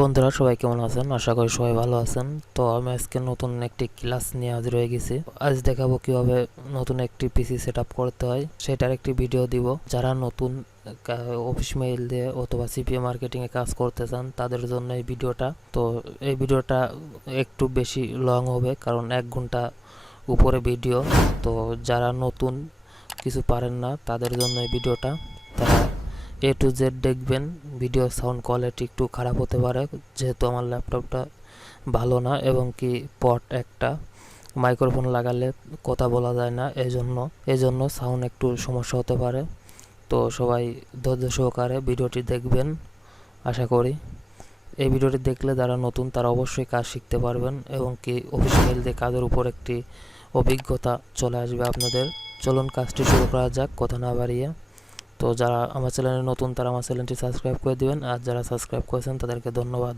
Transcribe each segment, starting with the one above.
বন্ধুরা সবাই কেমন আছেন? আশা করি সবাই ভালো আছেন। তো আমি আজকে নতুন একটি ক্লাস নিয়ে হাজির হয়ে গেছি। আজ দেখাবো কিভাবে নতুন একটি পিসি সেটআপ করতে হয়, সেটার একটি ভিডিও দিব। যারা নতুন অফিস মেইল দিয়ে অথবা সিপিএ মার্কেটিং এ কাজ করতে চান তাদের জন্য এই ভিডিওটা। তো এই ভিডিওটা একটু বেশি লং হবে, কারণ 1 ঘন্টা উপরে ভিডিও। তো যারা নতুন কিছু পারেন না তাদের জন্য এই ভিডিওটা। তারা A to Z দেখবেন। ভিডিও সাউন্ড কোয়ালিটি একটু খারাপ হতে পারে, যেহেতু আমার ল্যাপটপটা ভালো না এবং কি পট একটা মাইক্রোফোন লাগালে কথা বলা যায় না, এজন্য সাউন্ড একটু সমস্যা হতে পারে। তো সবাই ধৈর্য সহকারে ভিডিওটি দেখবেন আশা করি। এই ভিডিওটি দেখলে যারা নতুন তারা অবশ্যই কাজ শিখতে পারবেন এবং কি অফিস মেইল দিয়ে কাজের উপর একটি অভিজ্ঞতা চলে আসবে আপনাদের। চলুন কাজটি শুরু করা যাক কথা না বাড়িয়ে। তো যারা আমার চ্যানেলে নতুন তারা আমার চ্যানেলটি সাবস্ক্রাইব করে দিবেন, আর যারা সাবস্ক্রাইব করেছেন তাদেরকে ধন্যবাদ।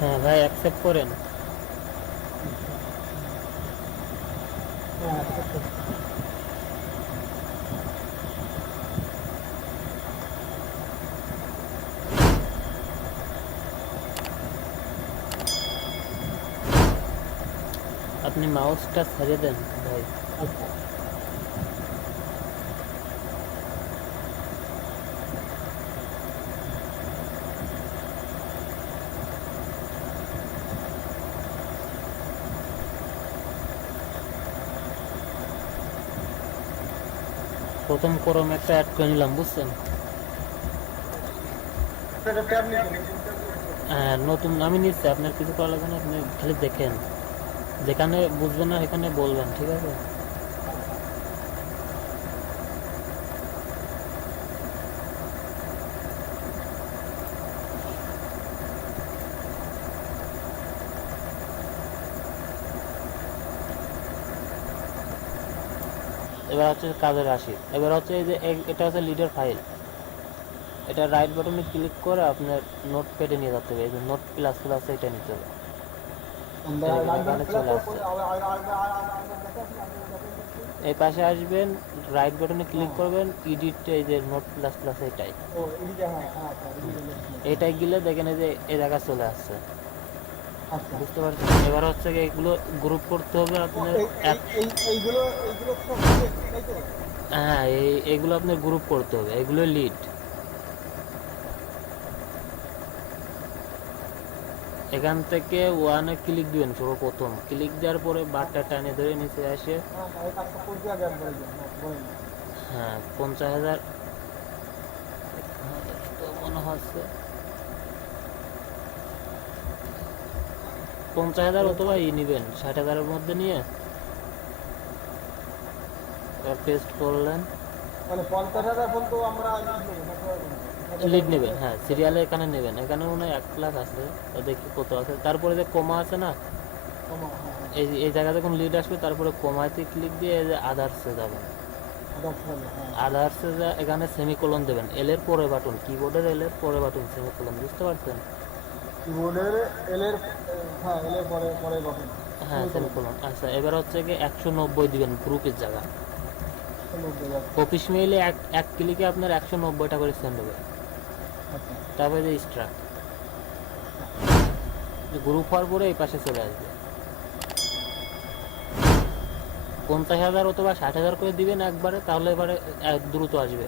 হ্যাঁ ভাই, অ্যাকসেপ্ট করেন। আপনি মাউসটা ছেড়ে দেন ভাই। প্রথম ক্রোম একটা অ্যাড করে নিলাম, বুঝছেন? হ্যাঁ, নতুন আমি নিচ্ছি, আপনার কিছু করা লাগবে না, আপনি খালি দেখেন। যেখানে বুঝবেন না সেখানে বলবেন, ঠিক আছে? এবার হচ্ছে কাজের আসি। এবার হচ্ছে এই যে এটা হচ্ছে লিডার ফাইল। এটা রাইট বাটনে ক্লিক করে আপনার নোট প্যাডে নিয়ে যেতে হবে। এই যে নোট প্লাস প্লাস এটা নিতে হবে। এখানে চলে আসছে। এই পাশে আসবেন, রাইট বাটনে ক্লিক করবেন, এডিট, এই যে নোট প্লাস প্লাস এটাই। এটাই গেলে দেখেন এই যে এই জায়গা চলে আসছে, বুঝতে পারছেন? এবার হচ্ছে এগুলো গ্রুপ করতে হবে আপনার। হ্যাঁ, এইগুলো আপনার গ্রুপ করতে হবে, এগুলো লিড। এখান থেকে ওয়ানে ক্লিক দিবেন, সর্বপ্রথম ক্লিক দেওয়ার পরে বারটা টানে ধরে নিচে আসে। হ্যাঁ, 50,000 তো মনে হচ্ছে 50,000 অথবা নেবেন 60,000-এর মধ্যে নিয়ে পেস্ট করলেন। মানে 50,000 পর্যন্ত আমরা লিড নেবেন, হ্যাঁ সিরিয়ালে এখানে নেবেন। এখানে মনে হয় 1 লাখ আছে, তো দেখি কত আছে। তারপরে যে কমা আছে না, এই জায়গা যখন লিড আসবে তারপরে কমাইতে ক্লিক দিয়ে এই যে আদার্সে যাবেন। আদার্সে যা এখানে সেমিকোলন দেবেন, এল এর পরে বাটন, কিবোর্ডের এল এর পরে বাটন সেমিকোলন, বুঝতে পারছেন? কিবোর্ডের এল এর, হ্যাঁ এল এর পরে পরে বাটন, হ্যাঁ সেমিকোলন। আচ্ছা, এবার হচ্ছে কি 190 দিবেন গ্রুপের জায়গা। অফিস মেইলে এক ক্লিকে আপনার 190টা করে সেন্ড হবে। তারপরে যে স্ট্রাক গ্রুপ হওয়ার পরে এই পাশে চলে আসবে। 50,000 অথবা 60,000 করে দিবেন একবারে, তাহলে এবারে দ্রুত আসবে।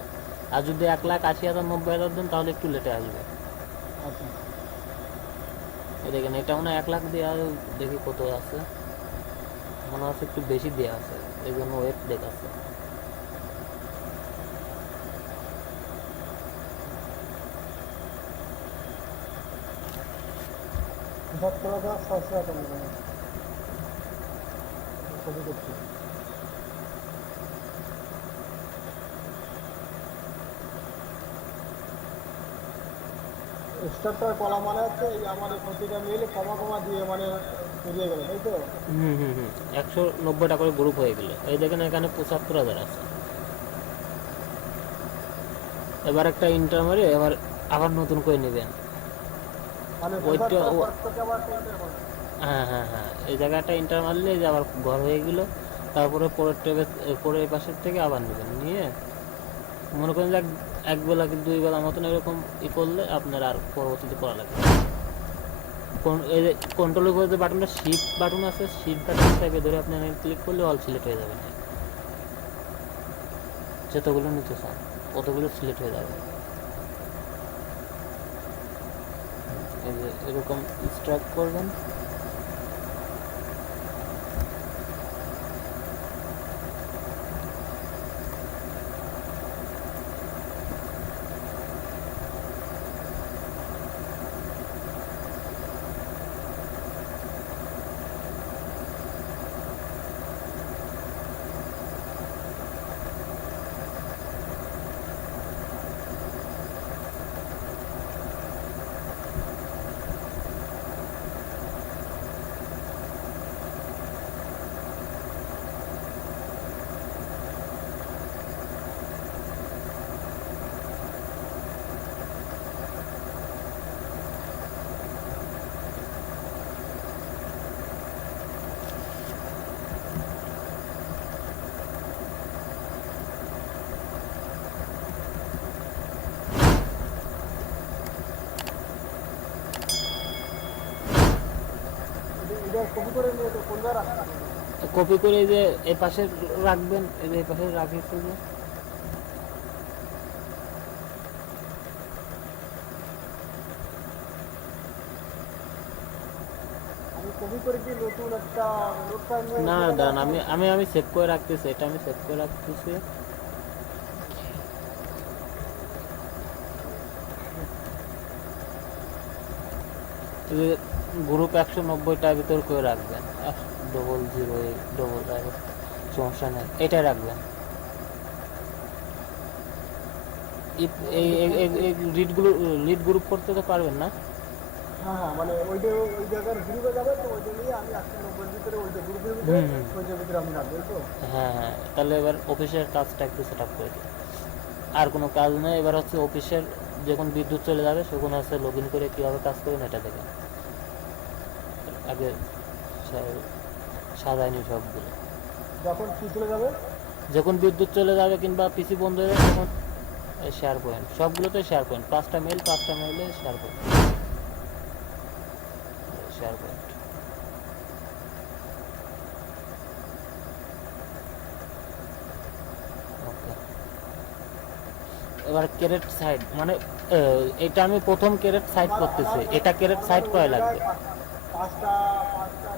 আর যদি 1,80,000 90,000 দেন তাহলে একটু লেটে আসবে। দেখেন এটা মনে হয় 1 লাখ দেওয়া, দেখি কত আছে। মনে হচ্ছে একটু বেশি দেওয়া আছে, এই জন্য ওয়েট দেখাচ্ছে। স্টারটার কলা মানে হচ্ছে এই আমাদের প্রতিটা মিলে কমা কমা দিয়ে মানে বেরিয়ে গেল, তাই তো? 190টা করে গ্রুপ হয়ে গেল। এই দেখেন এখানে 75,000 আছে। এবার একটা ইন্টার মারি, এবার আবার নতুন করে নেবেন মানে ওইটা। 75 আবার হ্যাঁ হ্যাঁ হ্যাঁ, এই জায়গাটা ইন্টার মারলে যে আবার ঘর হয়ে গেল। তারপরে পরের এই পাশের থেকে আবার নেবেন, নিয়ে মনে করেন যে এক বেলা কি 2 বেলা মতন এরকম করলে আপনার আর পরবর্তীতে করা লাগবে। এই যে কন্ট্রোলের উপরে যে বাটনটা শিফট বাটন আছে, শিফট বাটন টাইপে ধরে আপনি ক্লিক করলে অল সিলেক্ট হয়ে যাবে, যতগুলো নিতে চান ততগুলো সিলেক্ট হয়ে যাবে। এই যে এরকম স্ট্রাক করবেন, এটা কপি করে নিয়ে তো কোন জায়গায় রাখতে হবে? কপি করে এই যে এই পাশে রাখবেন, এই যে এই পাশে রাখিয়েছে যে আমি কপি করে কি নতুন একটা নোট ফাইল নিয়ে না দাঁড়ান, আমি সেভ করে রাখতেছি, এটা আমি সেভ করে রাখতেছি। গ্রুপ 190টার ভিতর করে রাখবেন, 008 সমস্যা নেই, এটাই রাখবেন। এই লিড গ্রুপ করতে তো পারবেন না? হ্যাঁ হ্যাঁ, মানে ওইটা ওই জায়গার গ্রুপে যাবে, তো ওইটা নিয়ে আমি 190 ভিতরে ওইটা গ্রুপের ভিতরে ওইটার ভিতরে আমি রাখবো, তো হ্যাঁ হ্যাঁ, তাহলে এবার অফিসের কাজটা একটু সেট আপ করে দিই। আর কোনো কাজ নেই, এবার হচ্ছে অফিসের যখন বিদ্যুৎ চলে যাবে তখন হচ্ছে লগ ইন করে কীভাবে কাজ করবেন এটা দেখেন। আগে সাজায়নি সবগুলো, যখন কি চলে যাবে, যখন বিদ্যুৎ চলে যাবে কিংবা পিসি বন্ধ হয়ে যাবে তখন শেয়ার পয়েন্ট, সবগুলোতে শেয়ার পয়েন্ট, 5টা মেলে শেয়ার পয়েন্ট, শেয়ার পয়েন্ট। এবার ক্যারেট সাইড মানে এটা আমি প্রথম ক্যারেট সাইড করতেছি, এটা ক্যারেট সাইড করা লাগবে। পাঁচটা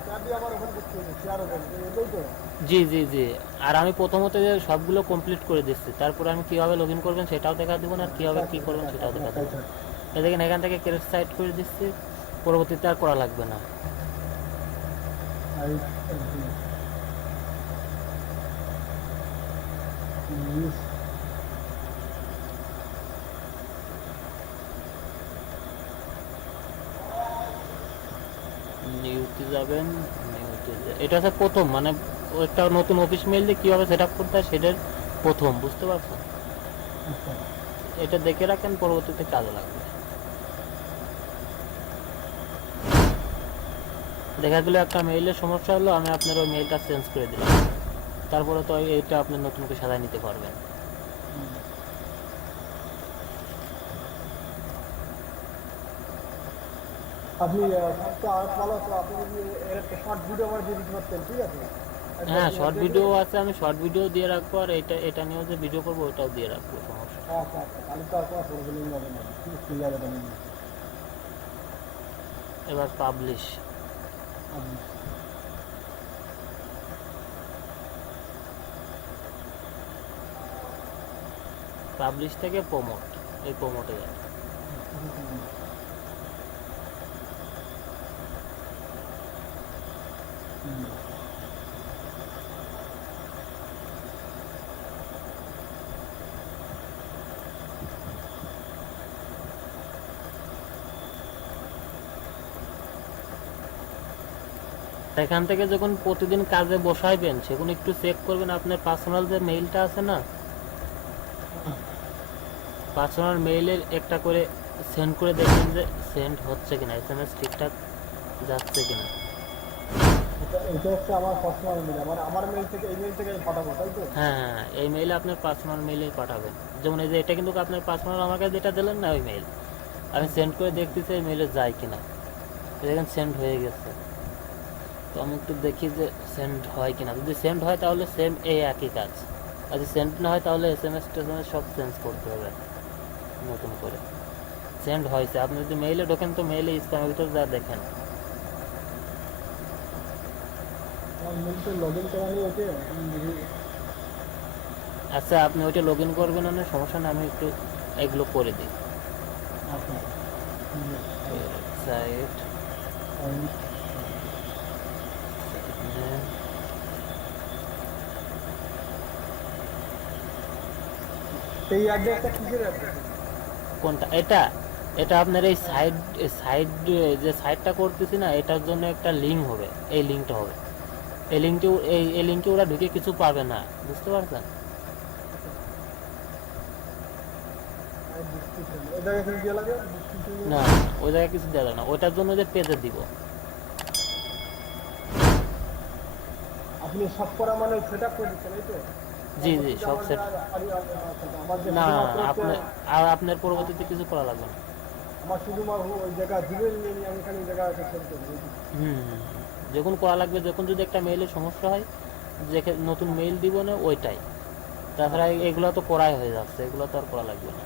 ট্যাব দিয়ে আমার ওপেন করতে হবে, শেয়ার ওপেন, এটাই তো। জি জি জি, আর আমি প্রথমত যে সবগুলো কমপ্লিট করে দিচ্ছি, তারপরে আমি কীভাবে লগ ইন করবেন সেটাও দেখা দেবো, না কীভাবে কী করবেন সেটাও দেখা দেবো। এই দেখেন এখান থেকে ক্যারেট সাইড করে দিচ্ছি, পরবর্তীতে আর করা লাগবে না। নিউতে যাবেন, এটা হচ্ছে প্রথম, মানে একটা নতুন অফিস মেইল দিয়ে কীভাবে সেট আপ করতে হয় সেটার প্রথম, বুঝতে পারছেন? এটা দেখে রাখেন, পরবর্তীতে কাজে লাগবে। দেখা গেলো একটা মেইলের সমস্যা হলো, আমি আপনার ওই মেইলটা চেঞ্জ করে দিলাম, তারপরে তো এইটা আপনি নতুন করে সাজায় নিতে পারবেন। আপনি সবচেয়ে আর ভালো হতো আপনি যদি এর একটা শর্ট ভিডিও আমার দিয়ে দিতে পারতেন, ঠিক আছে? হ্যাঁ, শর্ট ভিডিও আছে, আমি শর্ট ভিডিও দিয়ে রাখবো, আর এটা নিয়েও যে ভিডিও করবো ওটাও দিয়ে রাখবো, সমস্যা। আচ্ছা আচ্ছা, তাহলে তো আর কোনো প্রবলেম হবে না, ঠিক আছে। এবার পাবলিশ, পাবলিশ থেকে প্রমোট, এই প্রমোটে যাবে। এখান থেকে যখন প্রতিদিন কাজে বসাইবেন সেগুলো একটু চেক করবেন, আপনার পার্সোনাল যে মেইলটা আছে না, পার্সোনাল মেইলের একটা করে সেন্ড করে দেখবেন যে সেন্ড হচ্ছে কিনা, SMS ঠিকঠাক যাচ্ছে কিনা। এটা হচ্ছে আমার পার্সোনাল মেল, মানে আমার মেল থেকে এই মেল থেকে আমি পাঠাবো, তাই তো? হ্যাঁ হ্যাঁ, এই মেইলে আপনার পার্সোনাল মেইলেই পাঠাবেন। যেমন এই যে এটা কিন্তু আপনার পার্সোনাল, আমার কাছে যেটা দিলেন না ওই মেইল, আমি সেন্ড করে দেখতেছি এই মেইলে যায় কিনা। দেখেন সেন্ড হয়ে গেছে। তো আমি একটু দেখি যে সেন্ড হয় কিনা। যদি সেন্ড হয় তাহলে সেম এই একই কাজ, আর যদি সেন্ড না হয় তাহলে SMS টেসএমএস সব চেঞ্জ করতে হবে নতুন করে। সেন্ড হয়েছে, আপনি যদি মেইলে ঢোকেন তো মেইলে স্প্যামের ভিতর যা দেখেন। আমার মেলটা লগ ইন করা নেই, ওকে আমি দেখি। আচ্ছা, আপনি ওইটা লগ ইন করবেন না, সমস্যা না, আমি একটু এগুলো করে দিই। আচ্ছা, সাইট এই অ্যাড্রেসটা কিসের অ্যাড্রেস? কোনটা? এটা এটা আপনার এই সাইড সাইড যে সাইডটা করতেছি না, এটার জন্য একটা লিঙ্ক হবে, এই লিঙ্কটা হবে। এই লিঙ্কে ওরা ঢুকে কিছু পাবে না, বুঝতে পারছেন? ডিসক্রিপশন এটা এখানে দিয়ে লাগে ডিসক্রিপশন। না, ওই জায়গায় কিছু দেওয়া যাবে না, ওইটার জন্য যে পেজে দিব। আপনি সব করা মানে সেটআপ করে দিচ্ছেন, এই তো? জি জি, সব সেট। আমার যে না, শুধুমাত্র হচ্ছে, আপনার আর আপনার পরবর্তীতে কিছু করা লাগবে না। আমার শুধুমাত্র ওই জায়গা জিমেল নিয়ে নিয়ে আমি এখানে জায়গা সেট করবো। হুম হুম, যখন করা লাগবে, যখন যদি একটা মেইলের সমস্যা হয়, যে নতুন মেইল দিব না ওইটাই। তাছাড়া এগুলো তো করাই হয়ে যাচ্ছে, এগুলো তো আর করা লাগবে না।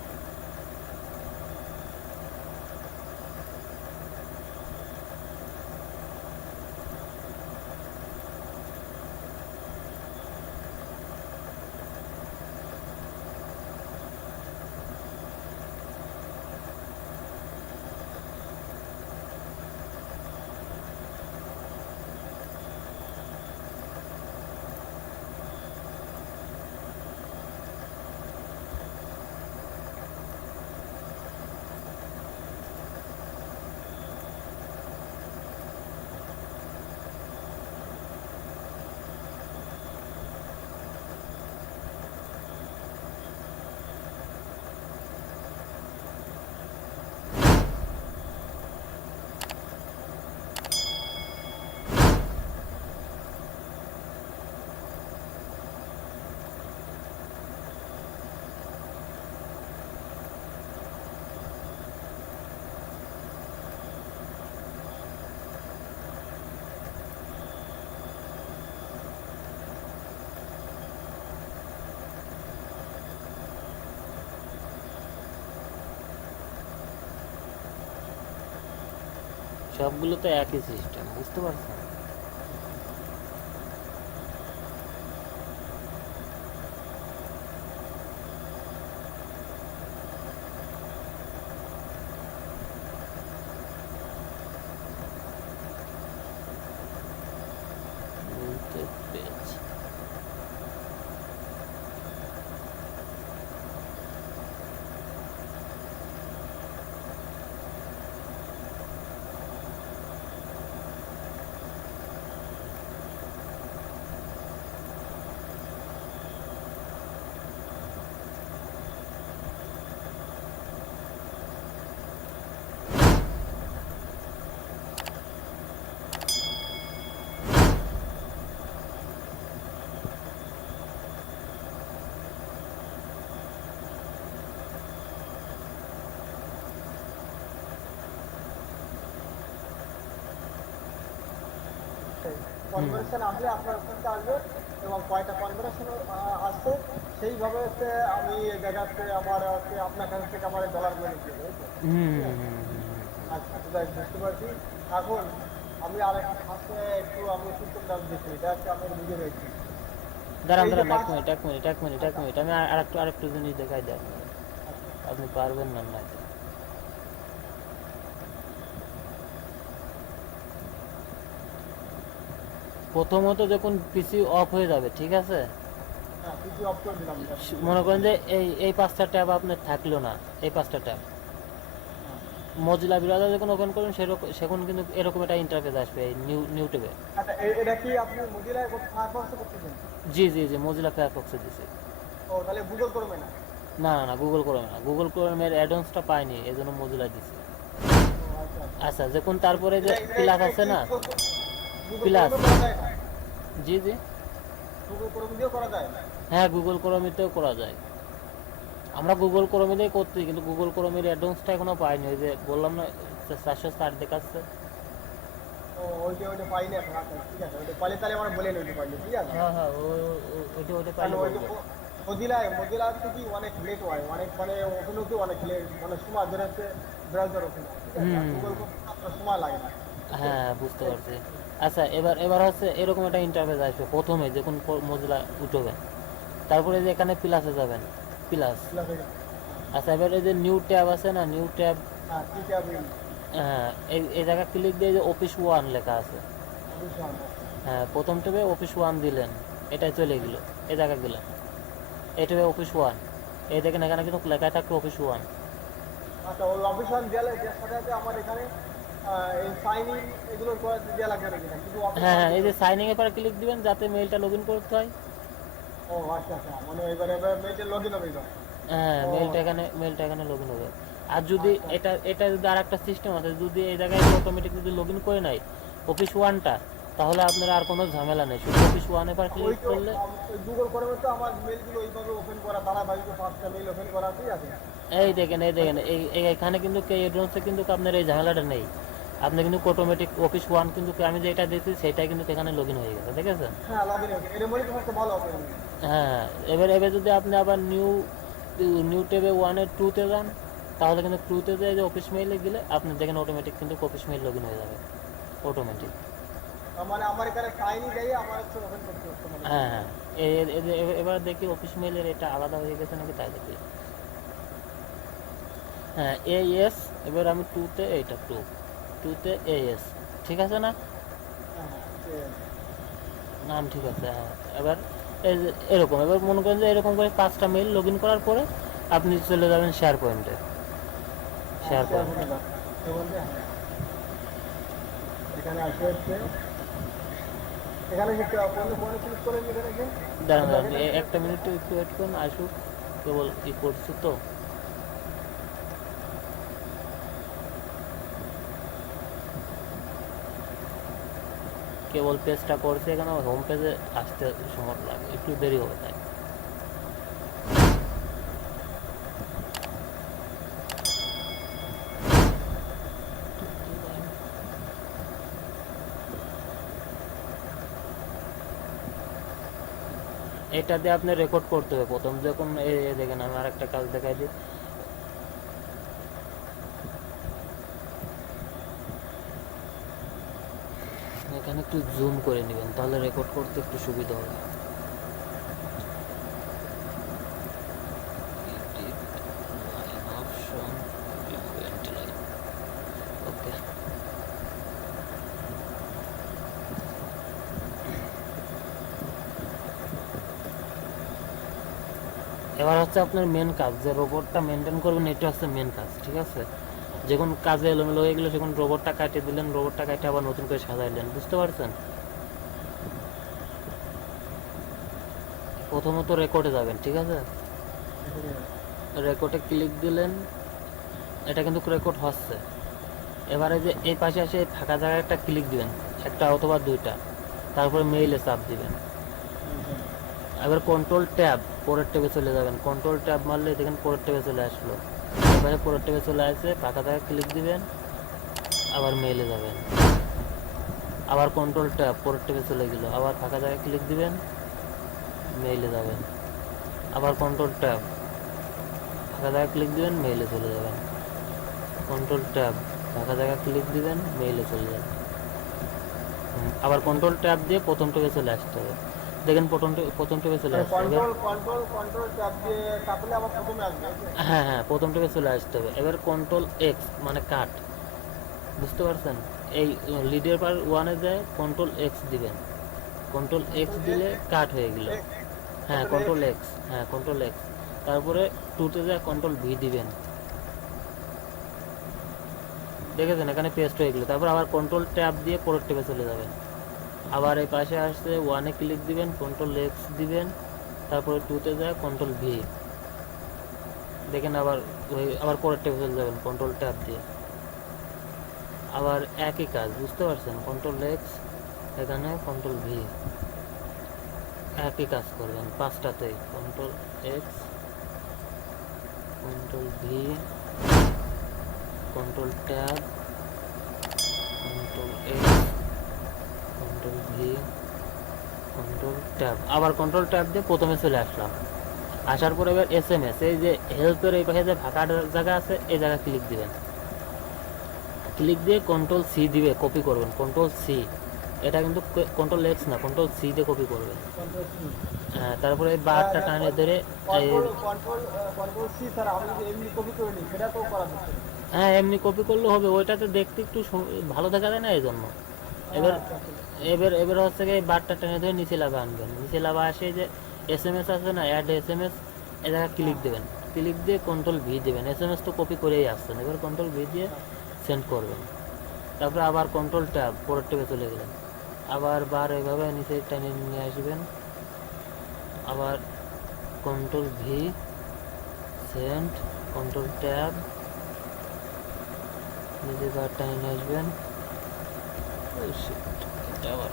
সবগুলো তো একই সিস্টেম, বুঝতে পারছেন? বলতে পেরেছি। কনভার্সন আসলে আপনার ওখানটা আসবে, এবং কয়টা কনভার্সন আসছে সেইভাবে হচ্ছে আমি এই জায়গাতে আমার হচ্ছে আপনার কাছ থেকে আমার ডলার গুলো নিতে হবে, তাই তো? হুম ঠিক হুম আছে, হুম হুম হুম। আচ্ছা ঠিক আছে, বুঝতে পারছি। এখন আমি আরেক ফার্স্টে একটু আমি সিস্টেমটা দেখি, এটা হচ্ছে আমি বুঝে পেয়েছি। দাঁড়ান এই যে দাঁড়ান, এক পাঁচ, মিনিট এক মিনিট এক মিনিট এক আচ্ছা মিনিট, আমি আরেকটু জিনিস দেখাই দিই আপনাকে। আচ্ছা আপনি পারবেন না না? প্রথমত যখন পিসি অফ হয়ে যাবে, ঠিক আছে, হ্যাঁ, কিছু অফ করে দিলাম এটা। মনে করেন যে এই পাঁচটা ট্যাব আপনার থাকলো না, এই পাঁচটা ট্যাব হ্যাঁ। মজিলা ব্রাউজার যখন ওপেন করবেন সেখন কিন্তু এরকম একটা ইন্টারফেস আসবে এই নিউ ট্যাবে। আচ্ছা এটা কি আপনি মোজিলায় ফায়ারফক্সে করতেছেন? জি জি জি, মজিলা ফায়ারফক্সে দিছি। ও তাহলে গুগল করবে না? না না, গুগল ক্রোমে না, গুগল ক্রোমের অ্যাডভান্সটা পাইনি, এই জন্য মজিলা দিছি। ও আচ্ছা আচ্ছা। আচ্ছা, যখন তারপরে যে এটা এটা প্লাস এটা আছে কি না, গুগল প্লাস। ক্রোমে করা যায় না? জি জি, গুগল ক্রোম দিয়েও করা যায়? হ্যাঁ গুগল ক্রোমেতেও করা যায়। আমরা গুগল ক্রোমেতেই করতে, কিন্তু গুগল ক্রোমের অ্যাডভান্সটা এখনো পাইনি। ওই যে বললাম না 460 দেখাচ্ছে। ও ওইটা পাইনি এখন। আচ্ছা ঠিক আছে, ওইটা পাইলে তাহলে আমার বলেন, ওইটা পাইলে ঠিক আছে। হ্যাঁ হ্যাঁ, ওইটা কারণ পাইলে ওই যে বলবো। মজিলাতে কি অনেক লেট হয়, অনেক মানে ওপেন হতে অনেক লেট, মানে সময় ধরে হচ্ছে ব্রাউজার ওপেন হয়, ঠিক আছে। আর হুম, গুগল ক্রোম আপনার সময় লাগে না, বুঝছেন? হ্যাঁ বুঝতে পারছি। আচ্ছা, এবার এবার হচ্ছে এরকম একটা ইন্টারফেস আসবে প্রথমে যখন মজিলা উঠবেন, তারপরে যে এখানে প্লাসে যাবেন, প্লাস। প্লাস হয়ে গেছে। আচ্ছা, এবার এই যে নিউ ট্যাব আছে না, নিউ ট্যাব, হ্যাঁ ঠিক আছে। হ্যাঁ এই জায়গা ক্লিক দিয়ে যে অফিস ওয়ান লেখা আছে, অবশ্যই আচ্ছা। হ্যাঁ প্রথম ট্যাবে অফিস ওয়ান দিলেন, এটা চলে গেল, এই জায়গা দিলেন, এই ট্যাবে অফিস ওয়ান, এই দেখেন এখানে কিন্তু লেখা থাকবে অফিস ওয়ান। আচ্ছা, ওই অফিসিয়াল দেওয়ালে যে সাথে সাথে আমার এখানে এই সাইন ইন এগুলো করে দেওয়া লাগবে নাকি না, শুধু হ্যাঁ অফিসিয়াল হ্যাঁ, এই দিলে? যে সাইনিং এর পরে ক্লিক দিবেন যাতে মেইলটা লগ ইন করতে হয়। ও আচ্ছা আচ্ছা, মানে এবার মেয়েটা লগ ইন হবে এবার। হ্যাঁ, ও মেলটা এখানে লগ ইন হবে। আর যদি আচ্ছা এটা যদি আর একটা সিস্টেম আছে, যদি এই জায়গায় অটোমেটিক যদি লগ ইন করে নেয় অফিস ওয়ানটা, তাহলে আপনার আর কোনো ঝামেলা নেই, শুধু অফিস ওয়ানে পর ওই ক্লিক তো করলে। ওই গুগল ক্রোমে তো আমার মেলগুলো ওইভাবে ওপেন করা, ধারাবাহিক 5টা মেল ওপেন করা, ঠিক আছে। এই দেখেন এখানে কিন্তু এডভান্সে কিন্তু আপনার এই ঝামেলাটা নেই। আপনি কিন্তু অটোমেটিক অফিস ওয়ান কিন্তু আমি যেটা দিয়েছি সেটাই কিন্তু এখানে লগ ইন হয়ে গেছে, ঠিক আছে। হ্যাঁ লগ ইন হয়েছে, এর মধ্যে তো সবচেয়ে ভালো হবে। হ্যাঁ, এবার এবার যদি আপনি আবার নিউ ট্যাবে ওয়ানের টুতে যান, তাহলে কিন্তু টুতে যে অফিস মেইলে গেলে আপনি দেখেন অটোমেটিক কিন্তু অফিস মেইল লগ ইন হয়ে যাবে অটোমেটিক। মানে আমার এখানে সাইন ইন দিয়ে আমার হচ্ছে ওপেন করতে হচ্ছে মানে। হ্যাঁ হ্যাঁ, এবার দেখি অফিস মেইলের এটা আলাদা হয়ে গেছে নাকি তাই দেখি। হ্যাঁ এস, এবার আমি টুতে, এইটা টুতে এস, ঠিক আছে না, হ্যাঁ হ্যাঁ, নাম ঠিক আছে। হ্যাঁ, এবার এই যে এরকম, এবার মনে করেন যে এরকম করে 5টা মেইল লগ ইন করার পরে আপনি চলে যাবেন শেয়ার পয়েন্টে। শেয়ার পয়েন্ট, এখানে আসবে হচ্ছে, এখানে কি ফোনে ফোনে ক্লিক করে নিবেন একদিন। দাঁড়ান দাঁড়ান, একটা মিনিট একটু ওয়েট করুন, আসুক, কেবল ই করছি তো। কেবল পেজটা করছে, এখানে হোম পেজে আসতে সময় লাগে, একটু দেরি হবে তাই। এটা দিয়ে আপনি রেকর্ড করতে হবে প্রথম যখন দেখেন আমি আর একটা কাজ দেখাই দিই। এখানে একটু জুম করে নেবেন, তাহলে রেকর্ড করতে একটু সুবিধা হবে। ওকে, এবার হচ্ছে আপনার মেন কাজ, যে রোবটটা মেনটেন করবেন, এটা হচ্ছে মেন কাজ, ঠিক আছে। যখন কাজে এলোমেলো হয়ে গেলো, যখন রোবটটা কাটিয়ে দিলেন, রোবটটা কাটিয়ে আবার নতুন করে সাজাইলেন, বুঝতে পারছেন। প্রথমত রেকর্ডে যাবেন, ঠিক আছে, রেকর্ডে ক্লিক দিলেন, এটা কিন্তু রেকর্ড হচ্ছে। এবারে যে এই পাশে আসে ফাঁকা জায়গায় একটা ক্লিক দিবেন, একটা অথবা দুইটা, তারপরে মেইলে চাপ দিবেন। এবার কন্ট্রোল ট্যাব, পরের ট্যাবে চলে যাবেন, কন্ট্রোল ট্যাব মারলে দেখেন পরের ট্যাবে চলে আসলো। এবারে পরের ট্যাবে চলে আসে, ফাঁকা জায়গায় ক্লিক দিবেন, আবার মেইলে যাবেন, আবার কন্ট্রোল ট্যাব, পরের ট্যাবে চলে গেল, আবার ফাঁকা জায়গায় ক্লিক দিবেন, মেইলে যাবেন, আবার কন্ট্রোল ট্যাব, ফাঁকা জায়গায় ক্লিক দিবেন, মেইলে চলে যাবেন, কন্ট্রোল ট্যাব, ফাঁকা জায়গায় ক্লিক দিবেন, মেইলে চলে যাবেন। আবার কন্ট্রোল ট্যাব দিয়ে প্রথম ট্যাবে চলে আসতে হবে, দেখেন প্রথম ট্যাবে চলে আসছে। কন্ট্রোল ট্যাব দিয়ে চাপলে আবার প্রথমে আসবে, এই যে? হ্যাঁ হ্যাঁ, প্রথম ট্যাবে চলে আসতে হবে। এবার কন্ট্রোল এক্স মানে কাট, বুঝতে পারছেন। এই লিডের পার ওয়ানে যায় কন্ট্রোল এক্স দিবেন, কন্ট্রোল এক্স দিলে কাট হয়ে গেল। হ্যাঁ কন্ট্রোল এক্স, হ্যাঁ কন্ট্রোল এক্স, তারপরে টুতে যায় কন্ট্রোল ভি দিবেন, দেখেছেন এখানে পেস্ট হয়ে গেলো। তারপর আবার কন্ট্রোল ট্যাব দিয়ে পরের ট্যাবে চলে যাবেন, আবার এই পাশে আসছে ওয়ানে ক্লিক দিবেন, কন্ট্রোল এক্স দিবেন, তারপরে টুতে যায় কন্ট্রোল ভি, দেখেন আবার পরের ট্যাবে চলে যাবেন কন্ট্রোল ট্যাব দিয়ে, আবার একই কাজ, বুঝতে পারছেন। কন্ট্রোল এক্স, এখানে কন্ট্রোল ভি, একই কাজ করবেন পাঁচটাতেই। Control X, control V, control tab, control X, control V, control tab, আবার কন্ট্রোল ট্যাব দিয়ে প্রথমে চলে আসলাম। আসার পরে এবার এসএমএস, এই যে হেল্পের এই পাশে যে ফাঁকা জায়গা আছে এই জায়গায় ক্লিক দিবেন। ক্লিক দিয়ে কন্ট্রোল সি দিবে, কপি করবেন কন্ট্রোল সি। এটা কিন্তু কন্ট্রোল এক্স না, কন্ট্রোল সি দিয়ে কপি করবেন। Control C. হ্যাঁ, তারপরে এই বারটা টানে ধরে কন্ট্রোল সি স্যার, আমি যদি এমনি কপি করে নিই সেটা তো করা যাচ্ছে না। হ্যাঁ, এমনি কপি করলে হবে, ওইটাতে দেখতে একটু ভালো দেখা যায় না, এই জন্য। এবার আচ্ছা, আচ্ছা। এবার এবার হচ্ছে কি, এই বারটা টেনে ধরে নিচে লাভে আনবেন। নিচে লাভে আসে যে এসএমএস আছে না, অ্যাড এসএমএস, এ জায়গায় ক্লিক দেবেন। ক্লিক দিয়ে কন্ট্রোল ভি দেবেন। এসএমএস তো কপি করেই আসছেন, এবার কন্ট্রোল ভি দিয়ে সেন্ড করবেন। তারপরে আবার কন্ট্রোল ট্যাব, পরের ট্যাবে চলে গেলেন। আবার বার এভাবে নিচে টেনে নিয়ে আসবেন। আবার control V, send, control tab, নিচে বার টেনে নিয়ে আসবেন। Oh shit, এটা আবার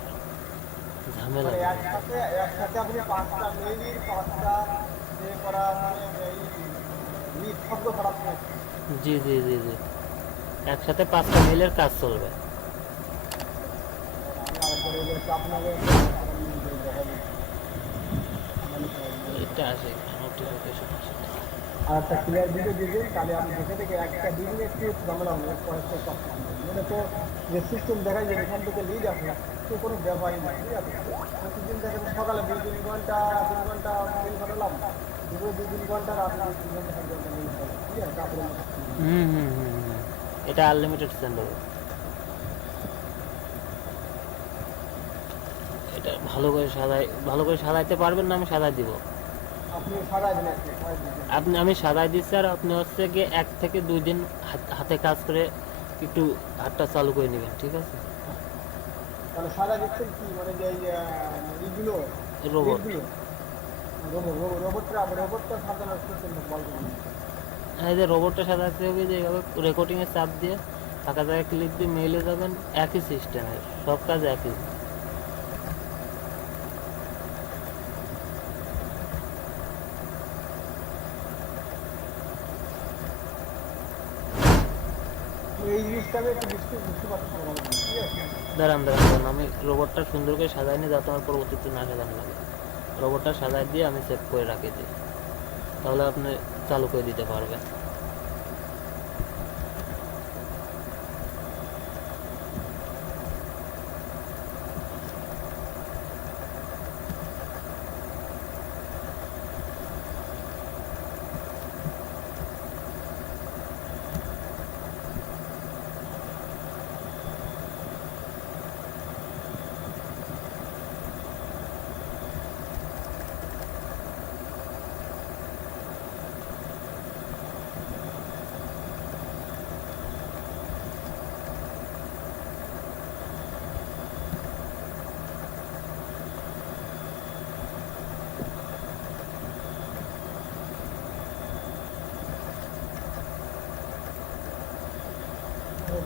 ঝামেলা। মানে একসাথে আপনি 5টা মেইলের 5টা করা মানে এই লিড শব্দ খারাপ নয়। জি জি জি জি, একসাথে 5টা মেইলের কাজ চলবে। আমি আরেকবার এই যে আপনাকে এটা আসে নোটিফিকেশন আসে। আর একটা ক্লিয়ার ভিডিও দিবেন, তাহলে আমি দেখে দেখে একটা দিনে একটু ঝামেলা হবে, পরের তো মানে তো যে সিস্টেম দেখায় যে এখান থেকে লিড আসে তো কোনো ব্যাপারই না, ঠিক আছে। প্রতিদিন দেখেন সকালে 2-3 ঘন্টা 3 ঘন্টা মিল পাঠালাম, দুপুরে 2-3 ঘন্টা, রাতে 2-3 ঘন্টা 3 ঘন্টা মিল পাঠালাম, ঠিক আছে। তারপরে হুম হুম হুম হুম, এটা আনলিমিটেড সেন্ড হবে। এটা ভালো করে সাজাইতে পারবেন না? আমি সাজাই দিব। আপনি সারাই দিন একটু আমি সাজাই দিচ্ছি, আর আপনি হচ্ছে গিয়ে 1 থেকে 2 দিন হাতে কাজ করে একটু হাতটা চালু করে নেবেন, ঠিক আছে? তাহলে সারা দিচ্ছেন কি মানে যে এইগুলো রোবট, রোবটটা সাজানোর সিস্টেম বলবেন। এই যে রোবটটা সাজাতে হবে, যে এইভাবে রেকর্ডিংয়ে চাপ দিয়ে ফাঁকা জায়গায় ক্লিক দিয়ে মেইলে যাবেন। একই সিস্টেমের সব কাজ একই। এই জিনিসটা আমি একটু বুঝতে পারছি না, ঠিক আছে। দাঁড়ান, আমি রোবটটা সুন্দর করে সাজাই নি, যাতে আমার পরবর্তীতে না সাজানো লাগে। রোবটটা সাজাই দিয়ে আমি সেভ করে রাখি দিই, তাহলে আপনি চালু করে দিতে পারবেন।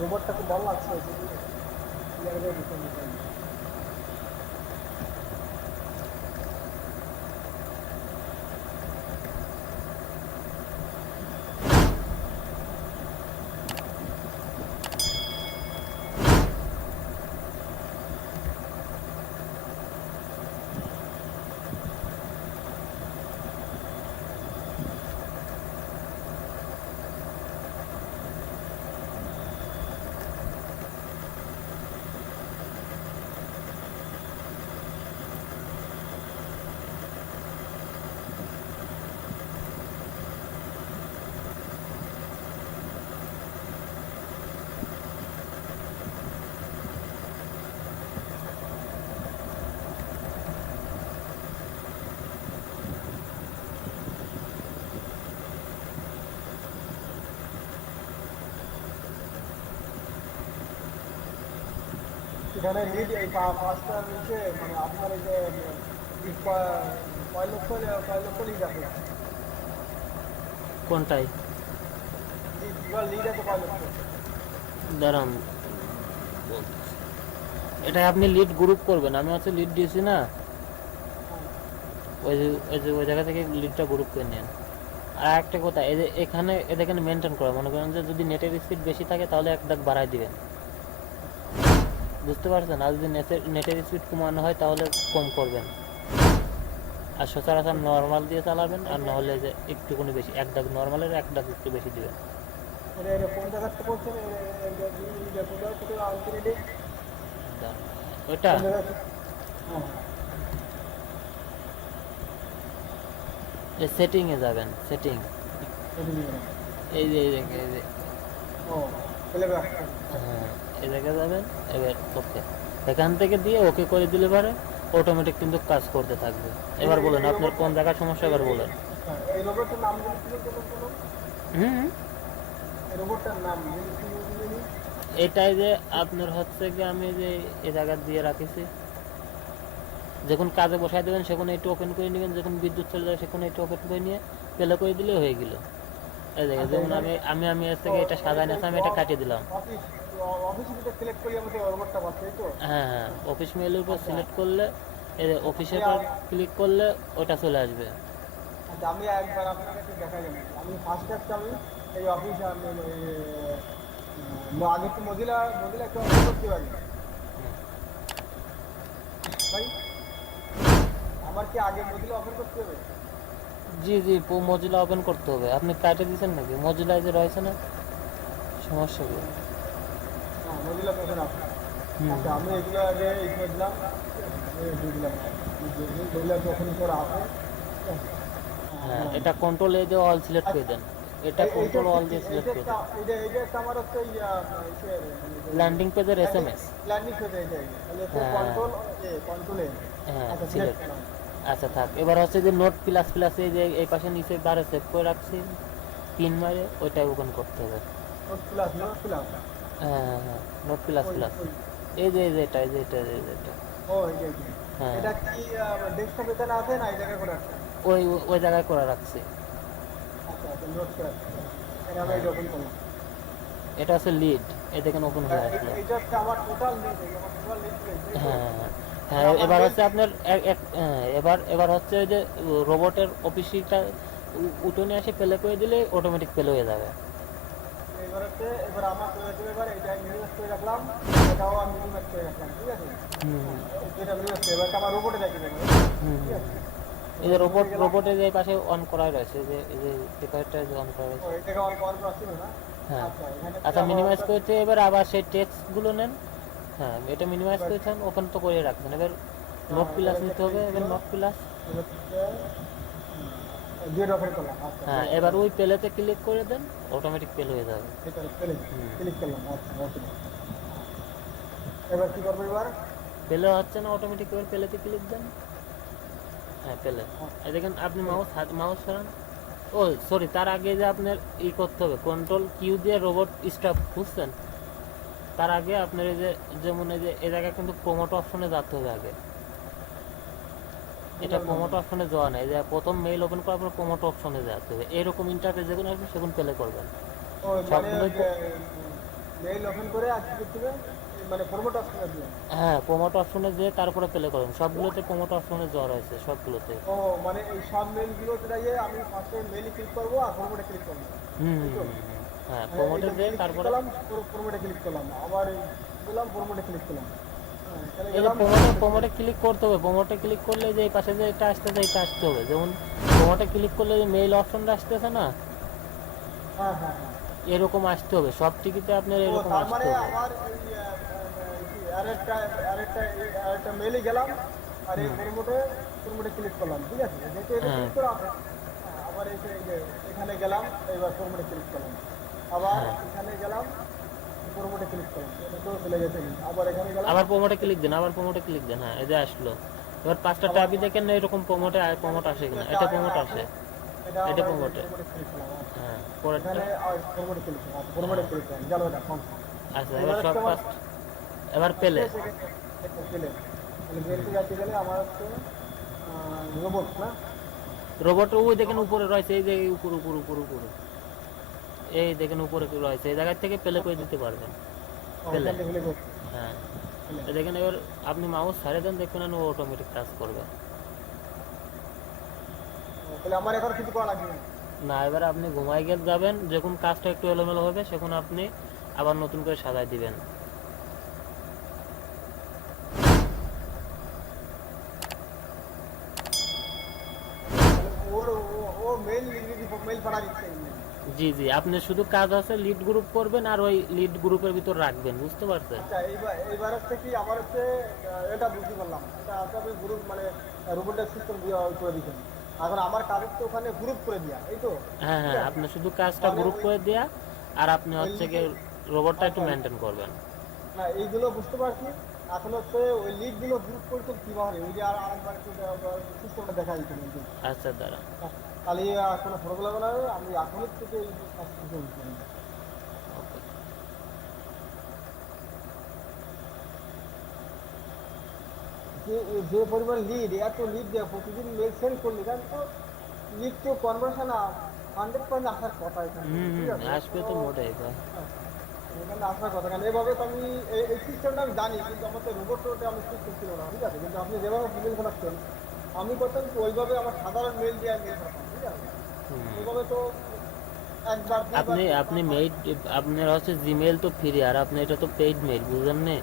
রোবটটা খুব ভালো লাগছে, ক্লিয়ার করে দিতে এখানে লিড এই 5টা নিচে মানে আপনার এই যে কয় লক্ষ লিড আছে, কোনটাই? লিড আছে কয় লক্ষ? দাঁড়ান, এটা আপনি লিড গ্রুপ করবেন, আমি হচ্ছে লিড দিয়েছি না, ওই জায়গা থেকে লিডটা গ্রুপ করে নেন। আর একটা কথা, এই যে এখানে এখানে মেনটেন করা, মনে করেন যে যদি নেটের স্পিড বেশি থাকে তাহলে এক দাগ বাড়ায় দিবেন, বুঝতে পারছেন? আর যদি নেটের স্পিড কমানো হয় তাহলে কম করবেন। আর সচরাচর নর্মাল দিয়ে চালাবেন, আর না হলে যে একটুখানি বেশি, এক দাগ নর্মালের এক দাগ একটু বেশি দিবেন। এটা কোন জায়গাতে করছেন? ওইটা সেটিং এ যাবেন, সেটিং, এই যে হ্যাঁ এই জায়গায় যাবেন। এবার ওকে, এখান থেকে দিয়ে ওকে করে দিলে পারে অটোমেটিক কিন্তু কাজ করতে থাকবে। এবার বলেন আপনার কোন জায়গায় সমস্যা, এবার বলেন। এই রোবটটার নাম হুম, এই রোবটটার নাম এটাই যে আপনার হচ্ছে কি, আমি যে এই জায়গা দিয়ে রাখিছি, যখন কাজে বসাই দেবেন সেখানে একটু ওপেন করে নেবেন, যখন বিদ্যুৎ চলে যাবে সেখানে একটু ওপেন করে নিয়ে প্লে করে দিলে হয়ে গেল। এই জায়গায় যেমন আমি আমি আমি আজ থেকে এটা সাজাই না, আমি এটা কাটিয়ে দিলাম। হ্যাঁ হ্যাঁ, অফিস মেইলের উপর সিলেক্ট করলে, এই অফিসের উপর ক্লিক করলে ওটা চলে আসবে। আমি একবার আপনার কাছে দেখা যাবে, আমি ফার্স্ট টাইম আমি এই অফিস আগে তো মজিলা একটু অফার করতে পারি ভাই, আমার কি আগে মজিলা অফার করতে হবে? জি জি, মজিলা ওপেন করতে হবে। আপনি কাটে দিয়েছেন নাকি? মজিলা যে রয়েছে না, সমস্যা কি? হ্যাঁ মজিলা তখন আপনার। আচ্ছা আমি এগুলো আগে এই করলাম, বুঝলাম মজিলা যখন করে আসে। হ্যাঁ, এটা কন্ট্রোল এ দিয়ে অল সিলেক্ট করে দেন, এটা কন্ট্রোল অল দিয়ে সিলেক্ট করে দেন। এটা আমার হচ্ছে ল্যান্ডিং পেজের এসএমএস। ল্যান্ডিং পেজ এটাই, তাহলে কন্ট্রোল হ্যাঁ আচ্ছা সিলেক্ট, আচ্ছা থাক। এবার হচ্ছে যে নোট প্লাস প্লাস, এই যে এই পাশে নিচে বারে সেভ করে রাখছি পিন মারে, ওইটা ওপেন করতে হবে। নোট প্লাস হ্যাঁ হ্যাঁ হ্যাঁ, নোট প্লাস প্লাস, এই যে এটা ও হ্যাঁ, এটা কি ডেস্কটপে তো আছে না, এই জায়গায় করে আছে? ওই ওই জায়গায় করে রাখছি। আচ্ছা নোট প্লাস, এটা আমি ওপেন করলাম। এটা হচ্ছে লিড, এই দেখেন ওপেন হয়ে আসলো। এটা হচ্ছে আমার টোটাল লিড, হ্যাঁ হ্যাঁ, এবার হচ্ছে আপনার এবার হচ্ছে যে রোবটের অফিসটা উঠোনে এসে প্লে করে দিলে অটোমেটিক প্লে হয়ে যাবে। এবার আমার এবার এটা মিনিমাইজ করে রাখলাম, এটাও আমি মিনিমাইজ করে রাখলাম, ঠিক আছে? এটা মিনিমাইজ করে, এবার আমার রোবটে দেখে দেবো, ঠিক আছে? এই যে রোবটের যে পাশে অন করা রয়েছে, যে এই যে পেপারটা যে অন করা রয়েছে, এটাকে অন করা ছিল না? হ্যাঁ এখানে আচ্ছা, মিনিমাইজ করতে এবার আবার সেই টেক্সটগুলো নেন। হ্যাঁ, এটা মিনিমাইজ করেছেন, ওপেন তো করে রাখবেন। এবার নোট প্লাস নিতে হবে, এবার নোট প্লাস। জিরো ওপেন করলাম। আচ্ছা হ্যাঁ, এবার ওই প্লেতে ক্লিক করে দেন, অটোমেটিক প্লে হয়ে যাবে। এটা ক্লিক করলাম। আচ্ছা ওকে, এবার কি করবো? এবার প্লে হচ্ছে না অটোমেটিক, এবার প্লেতে ক্লিক দেন। হ্যাঁ প্লে, এই দেখেন আপনি মাউস সরান। ও সরি, তার আগে যে আপনার করতে হবে, কন্ট্রোল কিউ দিয়ে রোবট স্টপ, বুঝছেন? তার আগে আপনার এই যে যেমন এই যে এই জায়গায় কিন্তু প্রমোট অপশনে যেতে হবে আগে। এটা প্রমোট অপশনে যাওয়া নাই, যে প্রথম মেইল ওপেন করার পর প্রমোট অপশনে যেতে হবে। এরকম ইন্টারফেস যখন আসবে সেখন প্লে করবেন। মেইল ওপেন করে আর কি করতে হবে? মানে ফরম্যাট অপশনে দিয়ে, হ্যাঁ প্রমোট অপশনে যেয়ে তারপরে প্লে করবেন। সবগুলোতে প্রমোট অপশনে যাওয়া রয়েছে, সবগুলোতে। ও মানে এই সব মেইলগুলোতে যাইয়ে আমি ফার্স্টে মেইলে ক্লিক করবো আর ফরম্যাটে ক্লিক করবো। হ্যাঁ প্রমোটে যেয়ে তারপরে ফরম্যাটে ক্লিক করলাম, আবার দিলাম ফরম্যাটে ক্লিক করলাম। এই যে প্রমোটে ক্লিক করতে হবে। প্রমোটে ক্লিক করলে যে এই পাশে যে এটা আসতেছে, এটা আসতে হবে। যেমন প্রমোটে ক্লিক করলে যে মেইল অপশনটা আসতেছে না, হ্যাঁ হ্যাঁ হ্যাঁ, এরকম আসতে হবে। সব টিকিতে আপনার এরকম তার আসতে মানে হবে। আমার এই আরেকটা মেইলে গেলাম আর এই ফরম্যাটে ক্লিক করলাম, ঠিক আছে? যেহেতু এটা ক্লিক করা আছে, আবার এখানে গেলাম, এবার ফরম্যাটে ক্লিক করলাম, আবার এখানে গেলাম, ফরম্যাটে ক্লিক করলাম, এটা তো চলে গেছে। আবার এখানে গেলাম, আবার প্রমোটে ক্লিক দেন, আবার প্রমোটে ক্লিক দেন। হ্যাঁ এই যে আসলো। এবার পাঁচটা ট্যাবই দেখেন না এরকম প্রমোট আসে কিনা। এটা প্রমোট আসে, এটা প্রমোটে। হ্যাঁ পরেরটা। এখানে আর ফরম্যাটে ক্লিক করলাম, ফরম্যাটে ক্লিক করলাম, গেল এটা কমপ্লিট। আচ্ছা এবার সব ফার্স্ট, এবার পেলে যাচ্ছে গেলে আমার হচ্ছে রোবট না, রোবট ওই দেখেন উপরে রয়েছে, এই যে উপর উপর উপর উপরে, এই দেখেন উপরে রয়েছে। এই জায়গা থেকে প্লে করে দিতে পারবেন। প্লে, হ্যাঁ দেখেন এবার আপনি মাউস ছাড়ে দেন, দেখবেন ও অটোমেটিক কাজ করবে। তাহলে আমার এখন কিছু করা লাগবে না। না, এবার আপনি ঘুমাই গেলে যাবেন, যখন কাজটা একটু এলোমেলো হবে সেখন আপনি আবার নতুন করে সাজাই দিবেন। তাহলে ও মেইল মেইল পাঠা দিচ্ছে এমনি। জি জি, আপনি শুধু কাজ আছে লিড গ্রুপ করবেন আর ওই লিড গ্রুপের ভিতর রাখবেন, বুঝতে পারছেন? আচ্ছা এইবার হচ্ছে কি আমার হচ্ছে এটা বুঝতে পারলাম, এটা আছে আপনি গ্রুপ মানে রোবটের সিস্টেম দিয়ে করে দিচ্ছেন। এখন আমার কাজ হচ্ছে ওখানে গ্রুপ করে দিয়া, এই তো? হ্যাঁ হ্যাঁ, আপনি শুধু কাজটা তাহলে গ্রুপ ওই করে দেয়া, আর আপনি ওই হচ্ছে লিডে গিয়ে রোবটটা একটু আচ্ছা মেনটেন করবেন। না এইগুলো বুঝতে পারছি। এখন হচ্ছে ওই লিডগুলো গ্রুপ করছেন কিভাবে, ওই যে আর আরেকবার একটু সিস্টেমটা দেখা দিচ্ছেন কিন্তু। আচ্ছা দাঁড়া, তাহলে কোনো প্রবলেম হবে না, আমি এখনই থেকে এই কাজ শুরু করছি। ওকে। যে যে পরিমাণ লিড, এত লিড দেওয়া প্রতিদিন মেল সেন্ড করলি, কারণ তো লিড তো কনভার্সন 100% আসার কথা এখানে, ঠিক আছে? আসবে তো মোটে এবার। হ্যাঁ, এখানে আসার কথা, কারণ এভাবে তো আমি এই সিস্টেমটা আমি জানি, কিন্তু আমার তো রোবটটা আমি সিস্টেম ছিল না, ঠিক আছে? কিন্তু আপনি যেভাবে মেল পাঠাচ্ছেন, আমি করতাম কি ওইভাবে আমার সাধারণ মেল দিয়ে মেল পাঠাতাম, ঠিক আছে? হুম। ওইভাবে তো একবার দুইবার আপনি আপনি মেইড, আপনার হচ্ছে জিমেইল তো ফ্রি, আর আপনি এটা তো পেইড মেইল, বুঝলেন না?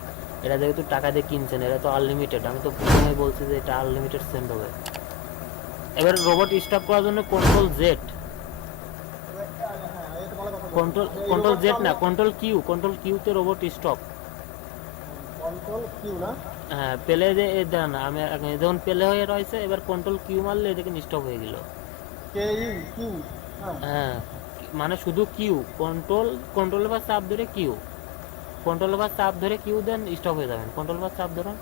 এটা যেহেতু টাকা দিয়ে কিনছেন, এটা তো আনলিমিটেড। আমি তো প্রথমে বলছি যে এটা আনলিমিটেড সেন্ড হবে। এবার রোবট স্টপ করার জন্য কন্ট্রোল জেড, হ্যাঁ, এটা ভালো কথা বলছেন। কন্ট্রোল এই কন্ট্রোল রোবটটা জেড আমি না, কন্ট্রোল কিউতে রোবট স্টপ। কন্ট্রোল কিউ না? হ্যাঁ, পেলে যে এ দেন, আমি যখন পেলে হয়ে রয়েছে, এবার কন্ট্রোল কিউ মারলে এদিকে স্টপ হয়ে গেল। K U Q. হ্যাঁ হ্যাঁ, মানে শুধু কিউ, কন্ট্রোলের বা চাপ ধরে কিউ, কন্ট্রোলের বা চাপ ধরে কিউ দেন, স্টপ হয়ে যাবেন। কন্ট্রোল বা চাপ ধরুন,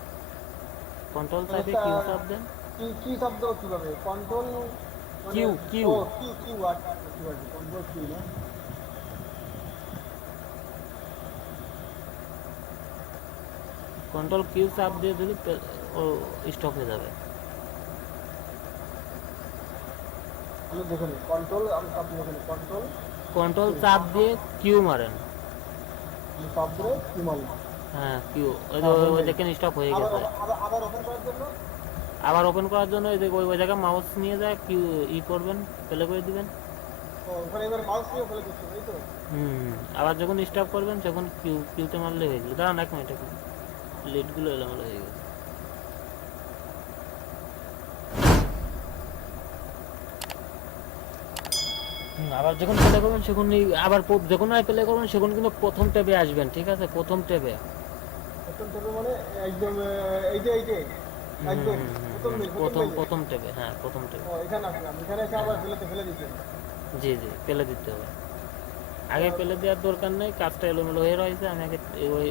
কন্ট্রোল চাপে কিউ চাপ দেন। কি কি শব্দ কিভাবে কন্ট্রোল মানে Q Q O Q Q আচ্ছা কন্ট্রোল কিউ না? কন্ট্রোল কিউ চাপ দিয়ে দিলে ও স্টপ হয়ে যাবে। আমি দেখে নিই কন্ট্রোল, আমি সব দেখে নিই কন্ট্রোল, কন্ট্রোল চাপ দিয়ে কিউ মারেন। আমি সব ধরে কিউ মারি। হ্যাঁ কিউ, ওই হ্যাঁ ওই বললেন। দেখেন স্টপ হয়ে আবার গেছে। আবার ওপেন করার জন্য আবার ওপেন করার জন্য ওই জায়গায় মাউস নিয়ে যায় কিউ করবেন, প্লে করে দিবেন। ওখানে এবার মাউস নিয়ে ফেলে দিচ্ছি, এই তো? আবার যখন স্টপ করবেন তখন কিউতে মারলে হয়ে গেল। দাঁড়ান এক মিনিট, এখন লিডগুলো এলোমেলো হয়ে গেছে। আবার যখন প্লে করবেন সেখন আবার যখন প্লে করবেন সেখন কিন্তু প্রথম ট্যাবে আসবেন, ঠিক আছে? প্রথম ট্যাবে। প্রথম থেকে মানে একদম এইটা একদম প্রথম মেল, প্রথম মেল। প্রথম ট্যাবে, হ্যাঁ প্রথম ট্যাবে। ও এখানে আসলাম, এখানে এসে আবার ফেলে দিচ্ছি। জি জি, পেলে দিতে হবে। আগে পেলে দেওয়ার দরকার নেই, কাজটা এলোমেলো হয়ে রয়েছে। আমি আগে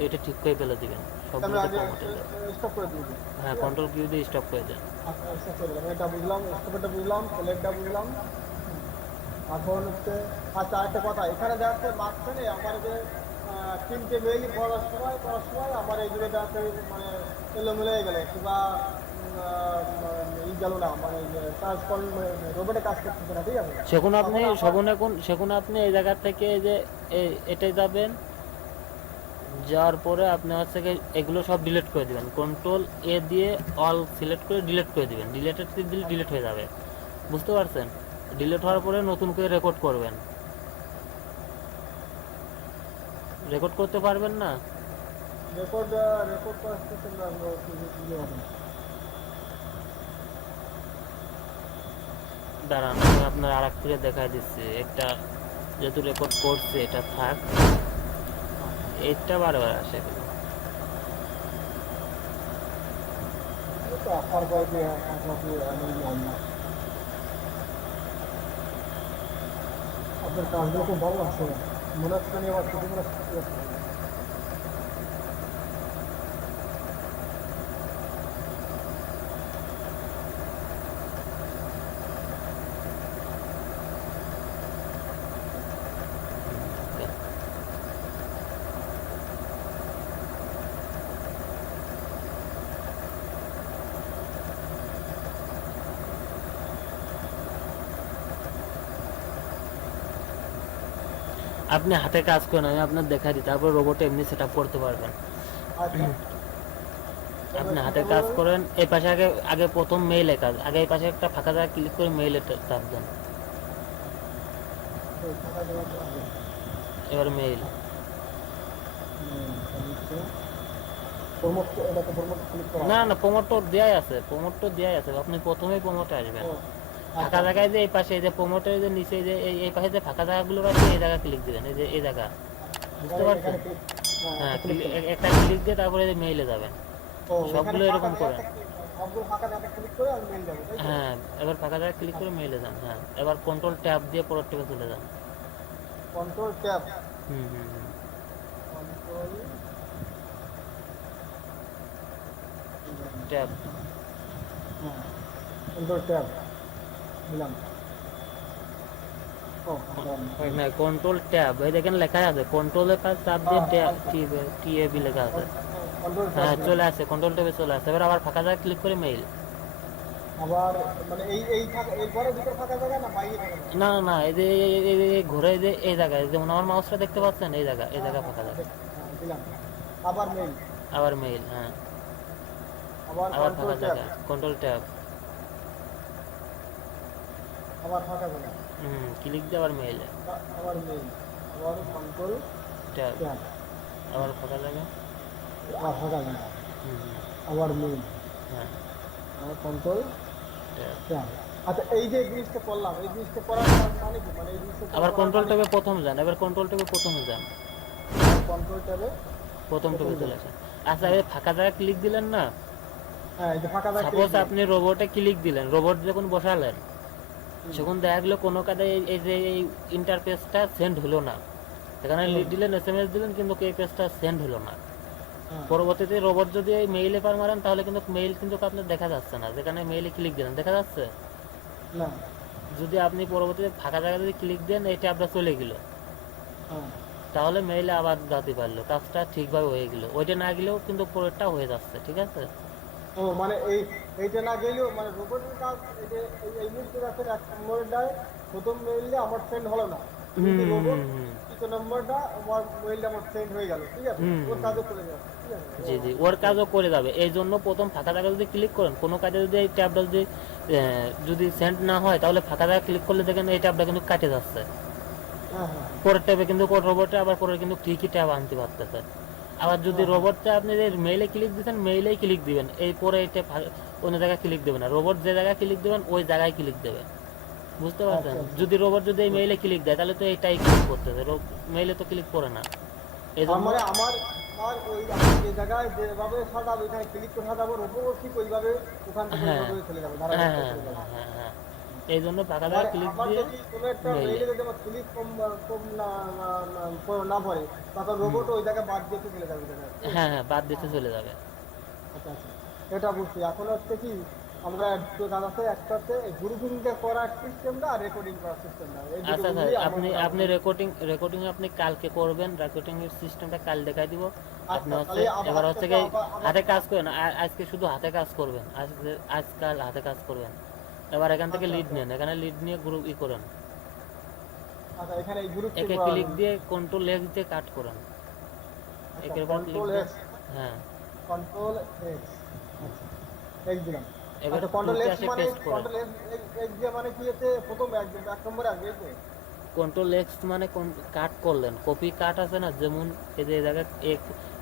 এটা ঠিক করে পেলে দিবেন আমি সবগুলোতে আগে কম হতে যাবে। স্টপ করে দিয়েছি। হ্যাঁ, কন্ট্রোল কিউ দিয়ে স্টপ করে দেন। আচ্ছা স্টপ করে দিলাম, এটা বুঝলাম, স্টপটা বুঝলাম, প্লেটটা বুঝলাম। এখন হচ্ছে আচ্ছা আরেকটা কথা, এখানে দেখা যাচ্ছে মাঝখানে আমার যে তিনটে মেইল করার সময় আমার এইগুলো দেখা যাচ্ছে মানে এলোমেলো হয়ে গেল, কিংবা ই গেল না, মানে কাজ রোবটে কাজ করতেছে না, ঠিক আছে? সেখন আপনি এই জায়গা থেকে এই যে এটাই যাবেন, যাওয়ার পরে আপনি হচ্ছে এগুলো সব ডিলিট করে দিবেন। কন্ট্রোল এ দিয়ে অল সিলেক্ট করে ডিলিট করে দিবেন। ডিলেটেড দিলে ডিলিট হয়ে যাবে, বুঝতে পারছেন? ডিলিট হওয়ার পরে নতুন করে রেকর্ড করবেন। রেকর্ড করতে পারবেন না? রেকর্ড করার সিস্টেম রাখবো, দাঁড়ান, আমি আপনার আর এক থেকে দেখাই দিচ্ছি। একটা যেহেতু রেকর্ড করছে, এটা থাক, এটা বারবার আসে কেন? তো আসার পরে যে আপনার কাজগুলো খুব ভালো লাগছে, মনে হচ্ছে আমি আবার ছুটি করে আপনি হাতে কাজ করেন, আমি আপনার দেখাই দিই, তারপর রোবটে এমনি সেট আপ করতে পারবেন। আচ্ছা আপনি হাতে কাজ করেন, এই পাশে আগে আগে প্রথম মেইলে কাজ, আগে এই পাশে একটা ফাঁকা জায়গা ক্লিক করে মেইলে চাপ দেন। এবার মেইল, প্রমোট এটাকে প্রমোট ক্লিক করা না না প্রমোট দেয়াই আছে, প্রমোট দেয়াই আছে, আপনি প্রথমেই প্রমোটে আসবেন। ও, ফাঁকা জায়গায় যে এই পাশে এই যে প্রমোটের যে নিচে যে এই পাশে যে ফাঁকা জায়গাগুলো আছে এই জায়গা ক্লিক দিবেন, এই যে এই জায়গা, বুঝতে পারছেন? এখানে click- হ্যাঁ click করো। একটা ক্লিক দিয়ে তারপরে এই যে মেইলে যাবেন। ও, সবগুলো এখানে এরকম ফাঁকা করেন। জায়গাটা সবগুলো ফাঁকা জায়গাটা ক্লিক করে আমি মেল যাবো, তাই তো? হ্যাঁ এবার ফাঁকা জায়গায় ক্লিক করে মেইলে যান। হ্যাঁ এবার কন্ট্রোল ট্যাব দিয়ে পরের ট্যাবে চলে যান। কন্ট্রোল ট্যাব, হুম হুম হুম কন্ট্রোল ট্যাব, হ্যাঁ, কন্ট্রোল ট্যাব দিলাম। ও, না কন্ট্রোল ট্যাব, এই দেখেন লেখা আছে কন্ট্রোলের কাজ চাপ দিয়ে ট্যাব টিএবি লেখা আছে। কন্ট্রোল হ্যাঁ ট্যাব চলে আসে, কন্ট্রোল ট্যাবে চলে আসে। এবার আবার ফাঁকা জায়গায় ক্লিক করে মেইল। আবার মানে এই ফাঁকা এরপরে ভিতর ফাঁকা জায়গা না বাইরে ফাঁকা জায়গা? না না এই যে এই ঘুরে যে এই জায়গায়, যেমন আমার মাউসটা দেখতে পাচ্ছেন এই জায়গা, এই জায়গা ফাঁকা জায়গা। হ্যাঁ, দিলাম। আবার মেল, আবার মেইল, হ্যাঁ আবার আবার কন্ট্রোল ফাঁকা ট্যাব, জায়গা, কন্ট্রোল ট্যাব, আবার ফাঁকা জায়গা, ক্লিক দিয়ে আবার মেইলে আবার মেল, আবার কন্ট্রোল ট্যাব, ট্যাব, আবার ফাঁকা জায়গা, আবার ফাঁকা জায়গা, হুম হুম, আবার মেল, হ্যাঁ আবার কন্ট্রোল ট্যাব। ট্যাব। আচ্ছা, এই যে জিনিসটা করলাম, এই জিনিসটা করার মানে কি, মানে এই জিনিসটা আবার কন্ট্রোল ট্যাবে প্রথম যান, এবার কন্ট্রোল ট্যাবে প্রথমে যান, কন্ট্রোল ট্যাবে, প্রথম ট্যাবে চলে আসেন। আচ্ছা এই ফাঁকা জায়গায় ক্লিক দিলেন না, হ্যাঁ এই যে ফাঁকা জায়গা সাপোজ আপনি রোবটে ক্লিক দিলেন, রোবট যখন বসালেন তখন দেখা গেলো কোনো কাজে এই যে এই ইন্টারফেসটা সেন্ড হলো না, এখানে লিড দিলেন এসএমএস দিলেন কিন্তু এই পেজটা সেন্ড হলো না। পরবর্তীতে রোবট যদি এই মেইলে পার মারেন তাহলে কিন্তু মেইল কিন্তু আপনার দেখা যাচ্ছে না, যেখানে মেইলে ক্লিক দিলেন দেখা যাচ্ছে। না, যদি আপনি পরবর্তীতে ফাঁকা জায়গায় যদি ক্লিক দেন এই ট্যাবটা চলে গেল, হ্যাঁ, তাহলে মেইলে আবার যাতে পারলো, কাজটা ঠিকভাবে হয়ে গেল। ওইটা না গেলেও কিন্তু পরেরটা হয়ে যাচ্ছে, ঠিক আছে? ও মানে এইটা না গেলেও মানে রোবটের কাজ, এই যে এই মুহূর্তে দেখেন এক নম্বরটা প্রথম মেইলটা আমার সেন্ড হলো না, কিন্তু রোবট দ্বিতীয় নম্বরটা আমার মেইলটা আমার সেন্ড হয়ে গেল, ঠিক আছে, ওর কাজও করে যাচ্ছে, ঠিক আছে। জি জি ওর কাজও করে যাবে। এই জন্য প্রথম ফাঁকা জায়গা যদি ক্লিক করেন, কোনো কাজে যদি এই ট্যাবটা যদি সেন্ড না হয় তাহলে ফাঁকা জায়গা ক্লিক করলে দেখেন এই ট্যাবটা কিন্তু কাটে যাচ্ছে। হ্যাঁ হ্যাঁ, পরের ট্যাবে কিন্তু রোবটে আবার পরে কিন্তু ঠিকই ট্যাব আনতে পারতেছে। আবার যদি রোবটটা আপনি যে মেইলে ক্লিক দিচ্ছেন মেইলেই ক্লিক দিবেন, এই পরে এই ট্যাব অন্য জায়গায় ক্লিক দেবেন না, রোবট যে জায়গায় ক্লিক দেবেন ওই জায়গায় ক্লিক দেবে, বুঝতে পারছেন? যদি রোবট যদি এই মেইলে ক্লিক দেয় তাহলে তো এইটাই ক্লিক করতেছে, মেইলে তো ক্লিক করে না। এই জন্য মানে আমার আমার ওই আমি যে জায়গায় যেভাবে সাজাবো এখানে ক্লিক করে সাজাবো, রোবট ঠিক ওইভাবে ওখান থেকে হ্যাঁ ওইভাবে চলে যাবে, হ্যাঁ ধারাবাহিক হ্যাঁ চলে যাবে। হ্যাঁ হ্যাঁ, এই জন্য ফাঁকা আমার জায়গায় ক্লিক আমার দিয়ে যদি কোনো একটা মেইলে, মেইলে যদি আমার ক্লিক কম কম না পড়ে, তখন রোবট ওই জায়গায় বাদ দিয়ে চলে যাবে ওই জায়গায়। হ্যাঁ হ্যাঁ বাদ দিতে চলে যাবে। আচ্ছা আচ্ছা, এটা বুঝছি। এখন হচ্ছে কি আমরা দুটো কাজ আছে, একটা হচ্ছে গ্রুপিংটা করার সিস্টেমটা আর রেকর্ডিং করার সিস্টেমটা, এই দুটো আচ্ছা মিলিয়ে আমরা আপনি আপনি রেকর্ডিং আপনি কালকে করবেন, রেকর্ডিং এর সিস্টেমটা কাল দেখাই দিব। আপনি আচ্ছা, হচ্ছে তাহলে এবার হচ্ছে কি আবার হাতে কাজ করেন, আজকে শুধু হাতে কাজ করবেন, আজকাল হাতে কাজ করবেন। এবার এখান থেকে লিড নেন, এখানে লিড নিয়ে গ্রুপ করেন, আচ্ছা এখানে এই গ্রুপ একে ক্লিক দিয়ে কন্ট্রোল এক্স দিয়ে কাট করেন, একের উপর ক্লিক কন্ট্রোল দিয়ে, এক্স, হ্যাঁ কন্ট্রোল এক্স, আচ্ছা এক্স দিলাম। এবার আচ্ছা, কন্ট্রোল টুলতে এক্স আসে মানে পেস্ট করেন। কন্ট্রোল এক্স দিয়ে মানে কি হচ্ছে প্রথম এক নম্বরে আসবে, এই তো? কন্ট্রোল এক্স মানে কাট করলেন, কপি কাট আছে না, যেমন এই যে এই জায়গায় এক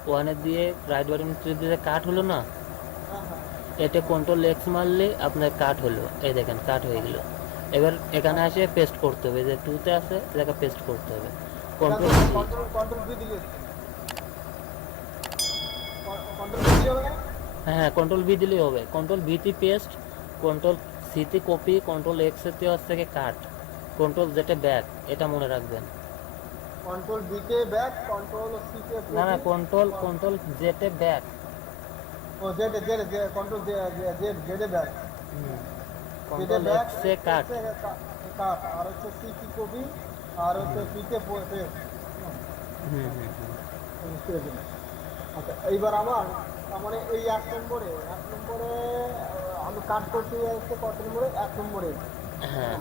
ওয়ানে দিয়ে রাইট বাটন টিপ দিয়ে কাট হলো না, হ্যাঁ হ্যাঁ, এটা কন্ট্রোল এক্স মারলে আপনার কাট হলো, এই দেখেন কাট হয়ে গেল। এবার এখানে এসে পেস্ট করতে হবে, যে টুতে আছে এটাকে পেস্ট করতে হবে, কন্ট্রোল কন্ট্রোল বি দিলে কন্ট্রোল বি দিলে হবে না? হ্যাঁ কন্ট্রোল বি দিলেই হবে, কন্ট্রোল ভিতে পেস্ট, কন্ট্রোল সিতে কপি, কন্ট্রোল এক্স এতে হচ্ছে থেকে কাট, কন্ট্রোল জেটে ব্যাক, এটা মনে রাখবেন। কন্ট্রোল বি তে ব্যাক, কন্ট্রোল সি তে না না কন্ট্রোল জেটে ব্যাক, ও Z control Z back, control X এ কাট, কাট, আর হচ্ছে সি কি কপি, আর হচ্ছে পি তে পেস্ট। হুম হুম হুম। বুঝতে পেরেছি। আচ্ছা এইবার আমার তার মানে এই এক নম্বরে আমি কাট করতে যাচ্ছি কত নম্বরে, এক নম্বরে। হ্যাঁ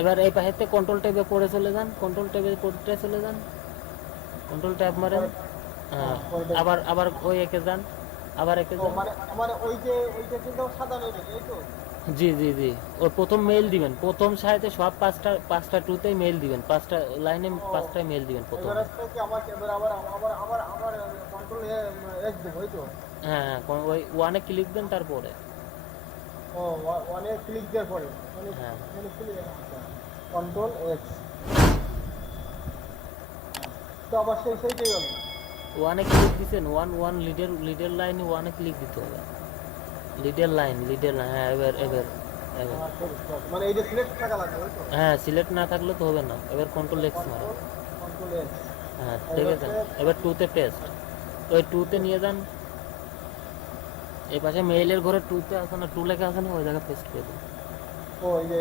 এবার এই পাশেতে কন্ট্রোল ট্যাবে পড়ে চলে যান, কন্ট্রোল ট্যাবে পড়তে চলে যান, কন্ট্রোল ট্যাব মারেন, হ্যাঁ আবার আবার ওই একে যান, আবার একে ও মানে আমার ওইটা কিন্তু সাদা নেই এই তো। জি জি জি, ওই প্রথম মেইল দিবেন, প্রথম সারিতে সব পাঁচটা টুতেই মেইল দিবেন, পাঁচটা লাইনে ও পাঁচটায় মেইল দিবেন এবার প্রথমে। হচ্ছে কি আমার এবার আবার কন্ট্রোল এক্স দেবো এই তো। হ্যাঁ হ্যাঁ, ওই ওয়ানে ক্লিক দেন তারপরে। ও অনেক ক্লিক দেওয়ার পরে মানে হ্যাঁ মানে কন্ট্রোল এক্স তো আবার সেইটাই হবে। ওয়ানে ক্লিক দিছেন, ওয়ান লিডের লাইনে ওয়ানে ক্লিক দিতে হবে। লিডের লাইন হ্যাঁ, এবার এবার এবার মানে এইটা সিলেক্ট থাকা লাগবে ওই তো। হ্যাঁ, সিলেক্ট না থাকলে তো হবে না। এবার কন্ট্রোল এক্স মারা। কন্ট্রোল এক্স হ্যাঁ ঠিক আছে, এবার টুতে পেস্ট, ওই টুতে নিয়ে যান। এই পাশে মেইলের ঘরে টুতে আছে না, টু লেখা আছে না, ওই জায়গায় পেস্ট করে দিন। ও এই যে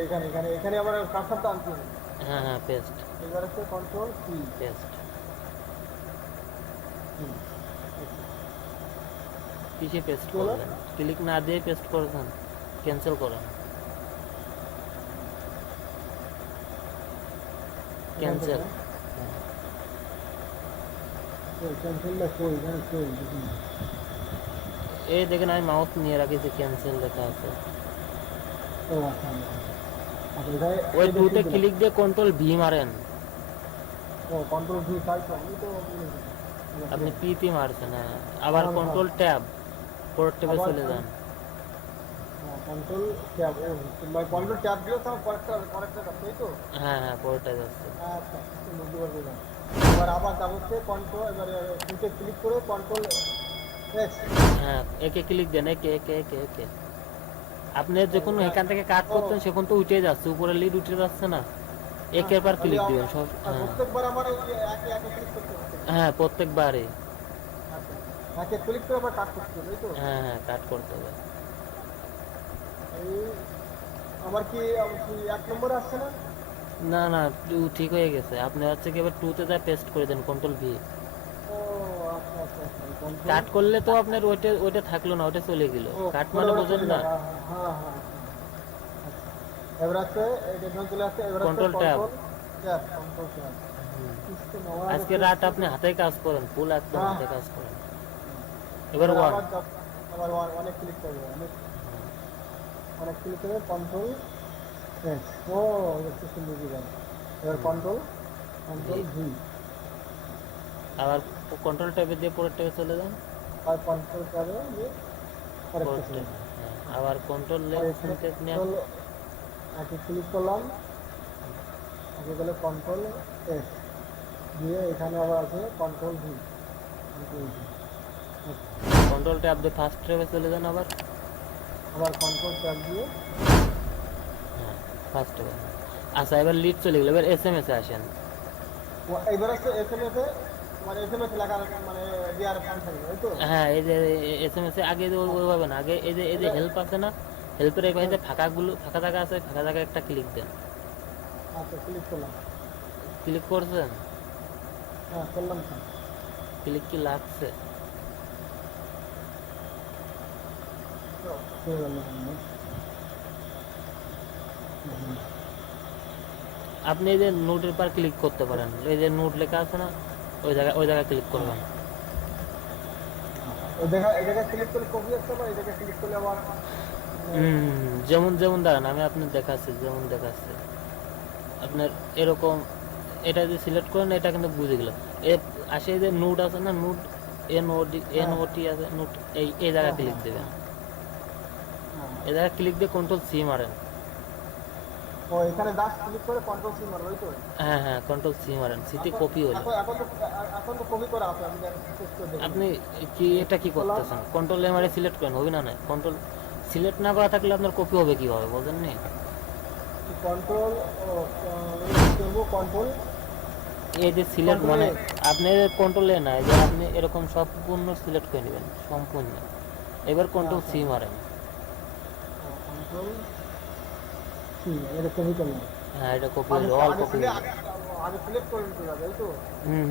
এখানে আবার কার্সারটা আনতে হবে। হ্যাঁ হ্যাঁ, পেস্ট এবার হচ্ছে কন্ট্রোল সি পেস্ট। কিসে পেস্ট বলো? করবেন? ক্লিক না দিয়ে পেস্ট করেছেন, ক্যান্সেল করেন, ক্যান্সেল। ক্যান্সেল না কই এখানে কই এই দেখেন আমি মাউস নিয়ে রাখি, ক্যান্সেল লেখা আছে। ও আচ্ছা আচ্ছা এখানে ওই টুতে ক্লিক দিয়ে কন্ট্রোল ভি মারেন। ও কন্ট্রোল ভি তাই তো আমি তো আপনি পিতে মারছেন, হ্যাঁ। আবার কন্ট্রোল ট্যাব, পরের ট্যাবে চলে যান। কন্ট্রোল ট্যাব ও মানে কন্ট্রোল ট্যাব দিও তো করেক্টর তাই তো। হ্যাঁ হ্যাঁ, পরেরটা যাচ্ছে। আচ্ছা বুঝতে পারছি না। এবার আবার যাব হচ্ছে কন্ট্রোল এবারে নিচে ক্লিক করে কন্ট্রোল এক্স হ্যাঁ, একে ক্লিক দেন, একে একে একে একে। আপনি যখন এখান থেকে কাট করতেন সেখন তো উঠে যাচ্ছে, উপরে লিড উঠে যাচ্ছে না, একের পর ক্লিক দিবেন সব। হ্যাঁ প্রত্যেকবার আমার ওই যে একে ক্লিক করতে হচ্ছে। হ্যাঁ, প্রত্যেকবারই। আচ্ছা একে ক্লিক করে আবার কাট করতে হবে তাই তো। হ্যাঁ হ্যাঁ, কাট করতে হবে। এই আমার কি এক নম্বরে আসছে না? না না, ঠিক হয়ে গেছে। আপনি হচ্ছে কি এবার টুতে যা পেস্ট করে দেন, কন্ট্রোল ভি। ও আচ্ছা আচ্ছা আচ্ছা কাট করলে তো আপনার ওইটা থাকলো না, ওইটা চলে গেল। কাট মানে বোঝেন না? হ্যাঁ হ্যাঁ আচ্ছা এবার আছে এটা চলে আসছে এবার Control tab। কন্ট্রোল ট্যাব আজকে রাত আপনি হাতে কাজ করেন, ফুল একদম হাতে কাজ করেন। এবার এবার ওয়ান। আবার অনেক ক্লিক করবে অনেক ক্লিক করে কন্ট্রোল এক্স ও সিস্টেম বুঝে গেল। এবার কন্ট্রোল ভি আবার কন্ট্রোল ট্যাবে দিয়ে পরের ট্যাবে চলে যান। আর কন্ট্রোল ট্যাবে দিয়ে পরের করেক্ট ট্যাবে, হ্যাঁ। আবার কন্ট্রোল লেফট নিয়ে একে ক্লিক করলাম আগে গেলে কন্ট্রোল এক্স দিয়ে এখানে আবার আছে কন্ট্রোল ভি কন্ট্রোল ট্যাব দিয়ে ফার্স্ট ট্যাবে চলে যান। আবার কন্ট্রোল ট্যাব দিয়ে হ্যাঁ, ফার্স্ট ট্যাবে। আচ্ছা, এবার লিড চলে গেল, এবার এসএমএস এ আসেন। এইবার হচ্ছে এসএমএস এ মানে এসএমএস লেখা মানে দেওয়ার ফাংশন তাই তো। হ্যাঁ, এই যে এসএমএস এ আগে ওইভাবে না, আগে এই যে হেল্প আছে না, হেল্পের এই পাশে ফাঁকা জায়গা আছে, ফাঁকা জায়গায় একটা ক্লিক দেন। আচ্ছা ক্লিক করলাম ক্লিক করছেন? হ্যাঁ করলাম স্যার ক্লিক কি লাগছে? হয়ে গেল আপনি এই যে নোটের পর ক্লিক করতে পারেন, এই যে নোট লেখা আছে না, ওই জায়গায় ক্লিক করবেন। এই জায়গায় ক্লিক করলে কপি আসতে পারে এই জায়গায় ক্লিক করলে আবার যেমন দাঁড়ান, আমি আপনার দেখাচ্ছি, যেমন দেখাচ্ছি আপনার এরকম। এটা যে সিলেক্ট করেন, এটা কিন্তু বুঝে গেল। এ আসে যে নোট আছে না, নোট এনওটি আছে, নোট এই জায়গায় ক্লিক দেবেন। এই জায়গায় ক্লিক দিয়ে কন্ট্রোল সি মারেন। ও এখানে দাস ক্লিক করে কন্ট্রোল সি মারবো তো। হ্যাঁ হ্যাঁ, কন্ট্রোল সি মারেন, সিতে কপি হলো। এখন তো কপি করা আছে আমি চেক করে দেখি। আপনি এটা কি করতেছেন? কন্ট্রোল এ মারে সিলেক্ট করেন, হবে না? কন্ট্রোল সিলেক্ট না করা থাকলে আপনার কপি হবে কিভাবে, বোঝেন নি? কন্ট্রোল কন্ট্রোল এই যে সিলেক্ট Control মানে A। আপনি কন্ট্রোল এ না, এই যে আপনি এরকম সম্পূর্ণ সিলেক্ট করে নেবেন, সম্পূর্ণ। এবার কন্ট্রোল সি মারেন। কন্ট্রোল সি এটা কপি করলাম। হ্যাঁ, এটা কপি হলো, অল কপি হলো। আগে সিলেক্ট করে নিতে হবে তাই তো। হুম।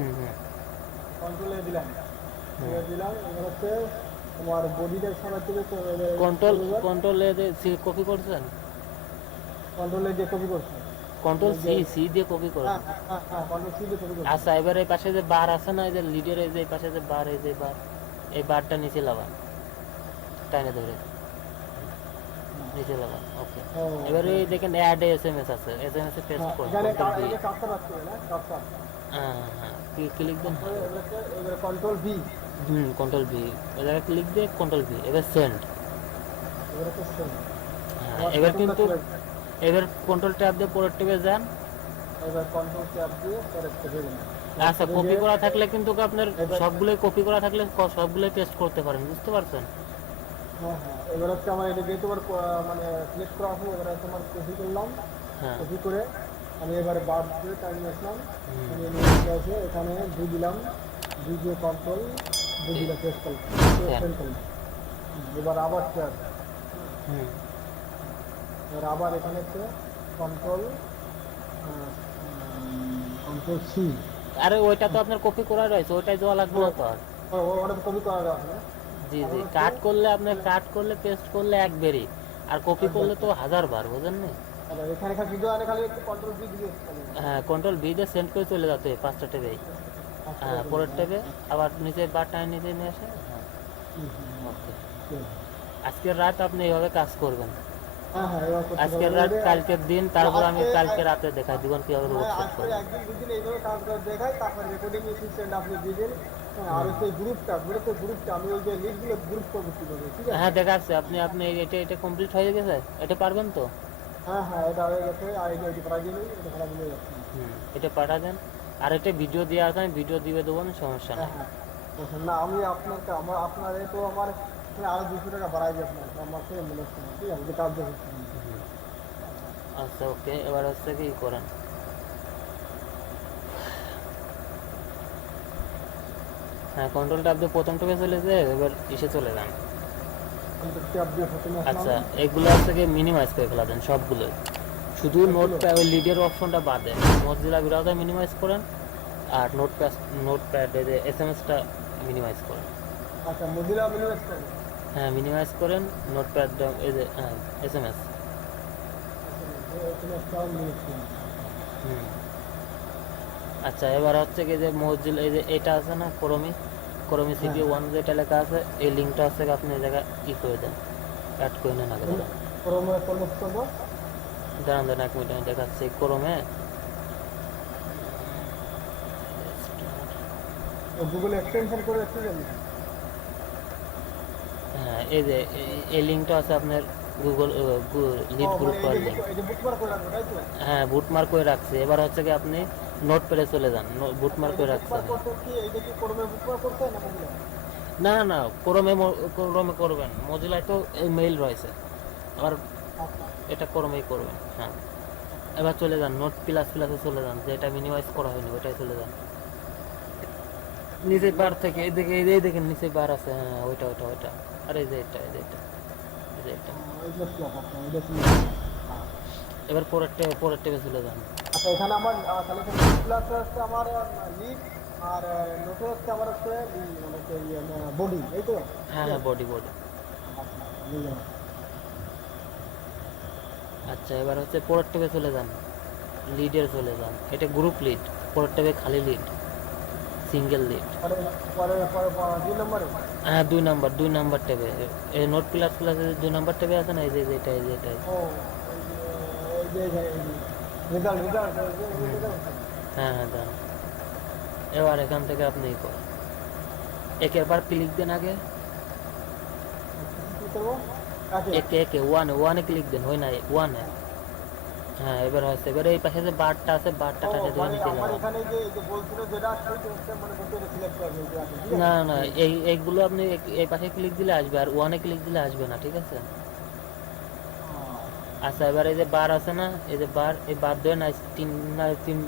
কন্ট্রোল এ দিলাম এবার হচ্ছে তোমার বডিটা সরার থেকে কন্ট্রোল এ দিয়ে কপি করছেন, কন্ট্রোল এ দিয়ে কপি করছি। কন্ট্রোল সি দিয়ে কপি করেন। হ্যাঁ কন্ট্রোল সি দিয়ে কপি করছি। আচ্ছা, এবার এই পাশে যে বার আছে না, এই যে লিডের এই যে এই পাশে যে বার, এই যে বার, এই বারটা নিচে লাগান। টাইনে ধরে নিচে লাগান, ওকে। ও, এবারে দেখেন অ্যাড এসএমএস আছে, এসএমএস এ পেস্ট হ্যাঁ, করুন এখানে কন্ট্রোল ভি। এই যে কাজটা রাখতে হবে না, কাজটা। হ্যাঁ হ্যাঁ, ক্লিক দেন, হ্যাঁ এবারে কন্ট্রোল ভি, কন্ট্রোল ভি, এ জায়গায় ক্লিক দিয়ে কন্ট্রোল ভি, এবার সেন্ড। এবারে তো সেম। হ্যাঁ এবার কিন্তু এবার কন্ট্রোল ট্যাব দিয়ে পরের ট্যাবে যান। এবার কন্ট্রোল ট্যাব দিয়ে পরে থেকে দিন। আচ্ছা, কপি করা থাকলে কিন্তু আপনার সবগুলোই কপি করা থাকলে সবগুলোই পেস্ট করতে পারেন, বুঝতে পারছেন? হ্যাঁ হ্যাঁ, এবার হচ্ছে আমার এটা যেহেতু আমার মানে সিলেক্ট করা আছে, এবার হচ্ছে আমার কপি করলাম, হ্যাঁ কপি করে আমি এবারে বার দিয়ে টাইম আসলাম, আমি নিয়ে এসে এখানে ভি দিলাম, ভি দিয়ে কন্ট্রোল ভি দিলে পেস্ট করলাম, সেন্ড করলাম। এবার আবার ট্যাব, হুম। এবার আবার এখানে হচ্ছে কন্ট্রোল কন্ট্রোল সি। আরে ওইটা তো আপনার কপি করা রয়েছে, ওইটাই দেওয়া লাগবে না তো আর। ওটা কপি করা আছে না? জি জি, কাট করলে আপনি কাট করলে পেস্ট করলে একবারই, আর কপি করলে তো 1000 বার, বুঝেন না? আচ্ছা, এখানে খালি ভিডিও আনে, খালি একটু কন্ট্রোল ভি দিয়ে হ্যাঁ, কন্ট্রোল ভি দিয়ে সেন্ড করে চলে যেতে হবে 5টা ট্যাবে। হ্যাঁ, পরের ট্যাবে আবার নিচে বারটা নিচে নিয়ে আসে। হ্যাঁ, ওকে। আজকের রাত আপনি এইভাবে কাজ করবেন। হ্যাঁ হ্যাঁ, এবার করতে আজকের পারবো। রাত কালকের দিন, তারপর আমি আজকে- কালকে রাতে দেখাই দিবেন কিভাবে রোড হ্যাঁ, সেট আজকে করবেন। একদিন দুদিন এইভাবে কাজ করে দেখাই, তারপর রেকর্ডিং সিস্টেম আপনি দিবেন। হ্যাঁ, আর হচ্ছে গ্রুপটা আমি ওই যে লিঙ্কগুলো গ্রুপ করবো কিভাবে, ঠিক আছে? হ্যাঁ দেখাচ্ছে, আপনি এটা কমপ্লিট হয়ে গেছে, এটা পারবেন তো? হ্যাঁ হ্যাঁ, এটা হয়ে গেছে, আর এটা করা দিলেই এটা করা দিলেই যাচ্ছে। এটা পাঠা দেন। আর একটা ভিডিও দিয়ে আছে, আমি ভিডিও দিয়ে দেবো, সমস্যা হ্যাঁ নেই। হ্যাঁ, বুঝছেন না, আমি আপনাকে আপনার এই তো আমার আরো 200 টাকা বাড়াই দিয়ে আপনার আমার থেকে মনে হচ্ছে না, ঠিক আছে, যে কাজ দেখেছি। আচ্ছা ওকে, এবার হচ্ছে কি করেন, হ্যাঁ কন্ট্রোলটা আপনি প্রথম টুকে চলে যায়, এবার এসে চলে যান। ট্যাব দিয়ে প্রথমে আসলাম। আচ্ছা, এগুলো হচ্ছে কি মিনিমাইজ করে ফেলা দেন সবগুলো, শুধু নোটপ্যাড ওই লিডের অপশনটা বাদে মজিলা ব্রাউজার মিনিমাইজ করেন, আর নোটপ্যাড এই যে এসএমএসটা মিনিমাইজ করেন। আচ্ছা, মজিলা মিনিমাইজ করব। হ্যাঁ মিনিমাইজ করেন নোটপ্যাড এই যে এসএমএস। এখানে একটা মিনিমাইজ করব। হুম। আচ্ছা, এবার হচ্ছে কি যে মজিলা এই যে এটা আছে না ক্রোমি সিপি 1 যেটা লেখা আছে, এই লিঙ্কটা হচ্ছে কি আপনি এই জায়গায় করে দেন, অ্যাড করে নেন আগে। ক্রোমে কনেক্ট করব। দাঁড়ান এক মিনিট, আমি দেখাচ্ছি ক্রোমে। গুগল এক্সটেনশন করে একটু জানি। হ্যাঁ এই যে এই লিঙ্কটা আছে আপনার গুগল লিড গ্রুপ করার লিঙ্ক। এই যে বুকমার্ক করে রাখবো, তাই তো? হ্যাঁ বুটমার্ক করে রাখছে, এবার হচ্ছে কি আপনি নোটপ্যাডে চলে যান, বুটমার্ক করে রাখছে। বুকমার্ক করতে কি এই যে কি ক্রোমে বুকমার্ক করতে হয় না মজিলা? না না, ক্রোমে করবেন, মজিলায় তো এই মেইল রয়েছে, আর আচ্ছা, এটা ক্রোমেই করবেন। হ্যাঁ, এবার চলে যান নোট প্লাস প্লাসে চলে যান, যেটা মিনিমাইজ করা হয়নি ওটাই চলে যান। নিচে বার থেকে এইদিকে এই দেখেন নিচে বার আছে, হ্যাঁ ওইটা আর এই যে এটা এই যে এটা এই যে এটা। এইটা কি আপনার এটা কি? এবার পরের টেবে চলে যান। আচ্ছা, এখানে আমার তাহলে প্লাস হচ্ছে আমার লিড, আর নোটে হচ্ছে আমার হচ্ছে মানে বডি, এই তো? হ্যাঁ হ্যাঁ, বডি। আচ্ছা, বুঝলাম। আচ্ছা, এবার হচ্ছে পরের টেবে চলে যান, লিডের চলে যান, এটা গ্রুপ লিড, পরের টেবে খালি লিড, সিঙ্গেল লিড। পরে পরে পরে 2 নম্বরে। হ্যাঁ 2 নাম্বার টেবে, এই নোট প্লাস প্লাসের 2 নাম্বার টেবে আছে না, এই যে এটা এই যে এটা। ও, এই যে রেজাল্ট হ্যাঁ দাঁড়ান, এবার এখান থেকে আপনি করেন, একের বার ক্লিক দেন আগে, কি করবো? আচ্ছা, একে ওয়ানে ক্লিক দেন, হয় না ওয়ানে। হ্যাঁ এবার হয়েছে, এবার এই পাশে যে বারটা আছে, বারটা টাকে দিয়ে নিচে আমার নামান। এখানে যে বলছিল যেটা সেইটা হচ্ছে মানে বলতে সিলেক্ট করা হয়েছে, আছে, ঠিক আছে? না এইগুলো আপনি এই পাশে ক্লিক দিলে আসবে, আর ওয়ানে ক্লিক দিলে আসবে না, ঠিক আছে? আচ্ছা, এবার এই যে বার আছে না, এই যে বার, এই বার ধরে না তিন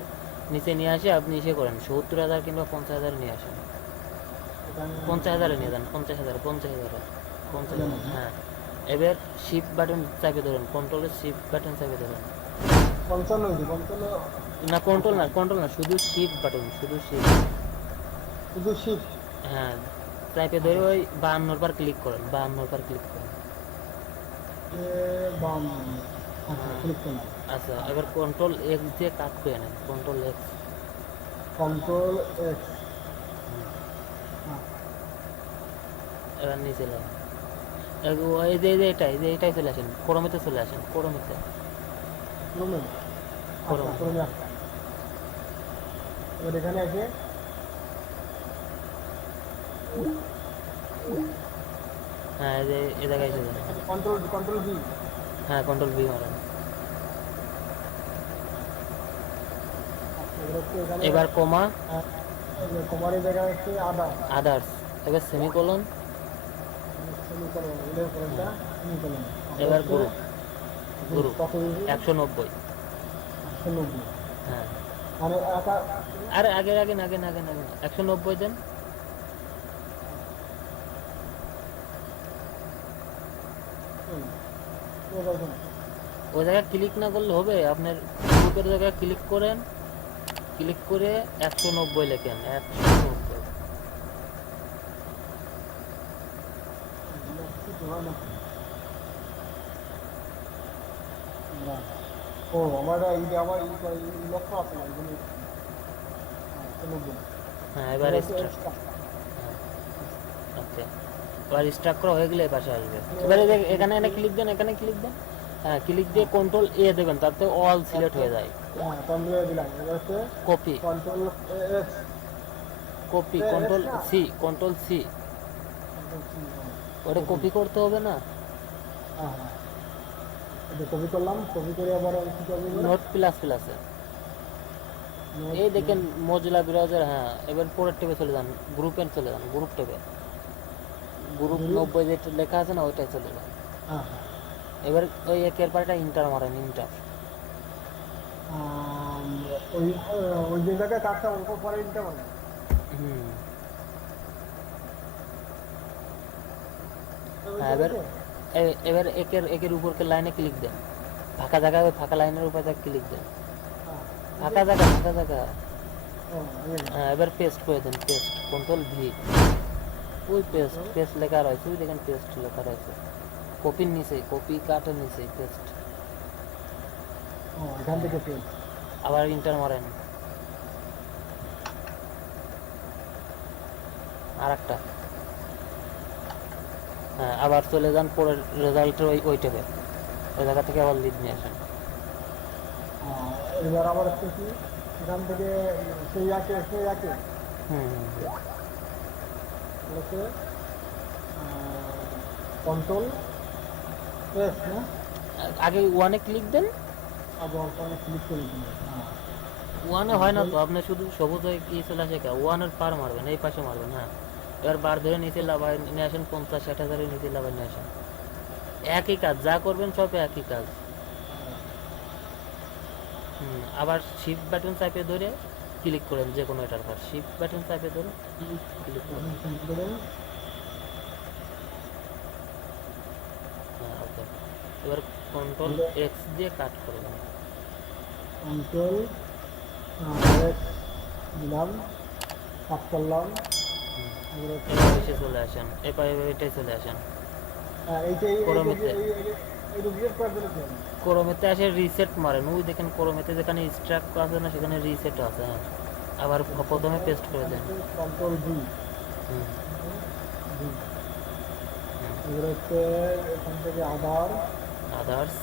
নিচে নিয়ে আসে, আপনি ইসে করেন 70,000 কিংবা 50,000 নিয়ে আসেন, এখানে 50,000 নিয়ে যান, 50,000। হ্যাঁ, এবার শিফট বাটন চাপে ধরুন, কন্ট্রোলের শিফট বাটন চাপে ধরুন। 55 দি 55 না কন্ট্রোল না, শুধু শিফট বাটন, শুধু শিফট। শুধু শিফট হ্যাঁ, চাপে ধরে ওই 52 বার ক্লিক করেন, 52 বার ক্লিক করেন। বাম। আচ্ছা, ক্লিক করলাম। আচ্ছা, এবার কন্ট্রোল এক্স দিয়ে কাট করে নেন, কন্ট্রোল এক্স। Control x. এবার নিচে লাগেন, এই যে এটাই চলে আসেন, ক্রোমেতে চলে আসেন, ক্রোমেতে। ক্রমে আচ্ছা ক্রোম, ক্রমে আসছে। এবার এখানে এসে হ্যাঁ এই যে এই জায়গায় এসে যান। Control control B. হ্যাঁ কন্ট্রোল ভি মারেন। আচ্ছা এবার হচ্ছে এখানে এবার কমা, কুমারের জায়গায় হচ্ছে আদার আদার্স, এবার সেমিকোলন, সেমিকোলন উল্লেখ করেনটা সেমিকোলন। এবার গ্রুপ, গ্রুপ কত দিবি? 190। 190। হ্যাঁ মানে একা আরে আগে আগে না, আগে না, আগে না, আগে না, 190 দেন। ওই জায়গায় ক্লিক না করলে হবে, আপনার গ্রুপের জায়গায় ক্লিক করেন, ক্লিক করে 190 লেখেন, 190। ও আমার এই যে আমার এই লক্ষ্য আছে না এই জন্য 190। হ্যাঁ এবার স্টার্ট। আচ্ছা এবার স্টার্ট করা হয়ে গেলে এই পাশে আসবে। এবারে এখানে এনে ক্লিক দেন, এখানে ক্লিক দেন। হ্যাঁ ক্লিক দিয়ে কন্ট্রোল এ দেবেন, তাতে অল সিলেক্ট হয়ে যায়। হ্যাঁ কন্ট্রোল দিলাম। এবার হচ্ছে copy, control S copy, control C, control C, ওটা কপি করতে হবে না। হ্যাঁ হ্যাঁ এটা কপি করলাম, কপি করে আবার কি করব? নোট প্লাস প্লাসে এই দেখেন মজিলা ব্রাউজার। হ্যাঁ এবার পরের ট্যাবে চলে যান, গ্রুপে চলে যান, গ্রুপ ট্যাবে গ্রুপ 90 যেটা লেখা আছে না ওইটাই চলে যান। হ্যাঁ এবার ওই একের পরটা ইন্টার মারেন, ইন্টার। ওই ওই যে জায়গায় কাজটা অল্প পরে দিতে পারবে। হুম হ্যাঁ এবার এবার একের উপরকে লাইনে ক্লিক দেন, ফাঁকা জায়গায় ওই ফাঁকা লাইনের উপর ক্লিক দেন, ফাঁকা জায়গা, ফাঁকা জায়গা। হ্যাঁ এবার পেস্ট করে দেন, পেস্ট, কন্ট্রোল ভি, ওই পেস্ট, পেস্ট লেখা রয়েছে, ওই দেখেন পেস্ট লেখা রয়েছে, কপির নিচে, কপি কাটের নিচে পেস্ট। এখান থেকে পেজ আবার ইন্টার মারেন, আর একটা। হ্যাঁ আবার চলে যান পরের রেজাল্টের ওই ট্যাবে, ওই জায়গা থেকে আবার লিড নিয়ে আসেন। এবার আবার হচ্ছে কি এখান থেকে সেই আঁকে হুম হচ্ছে কন্ট্রোল এস না আগে ওয়ানে ক্লিক দেন। আবার ওখানে ক্লিক করে দিন। ওয়ানে হয় না তো, আপনি শুধু সবুজ হয়ে কি চলে আসে, ওয়ানের পার মারবেন, এই পাশে মারবেন। হ্যাঁ এবার বার ধরে নিচে লাভায় নিয়ে আসেন, 50-60 নিচে লাভায় নিয়ে আসেন। একই কাজ, যা করবেন সব একই কাজ। আবার শিফট বাটন চাপে ধরে ক্লিক করেন যে কোনো এটার পর, শিফট বাটন চাপে ধরে ক্লিক করেন। হ্যাঁ ওকে, এবার কন্ট্রোল এক্স দিয়ে কাট করে দেন। কন্ট্রোল এক্স দিলাম, কাট করলাম। এবার এসে চলে আসেন, এবার এটাই চলে আসেন ক্রোমেতে আসে রিসেট মারেন, ওই দেখেন ক্রোমেতে যেখানে স্ট্রাক আছে না সেখানে রিসেট আছে। হ্যাঁ আবার প্রথমে পেস্ট করে দেন, কন্ট্রোল ভি। এবার হচ্ছে এখান থেকে আদার্স,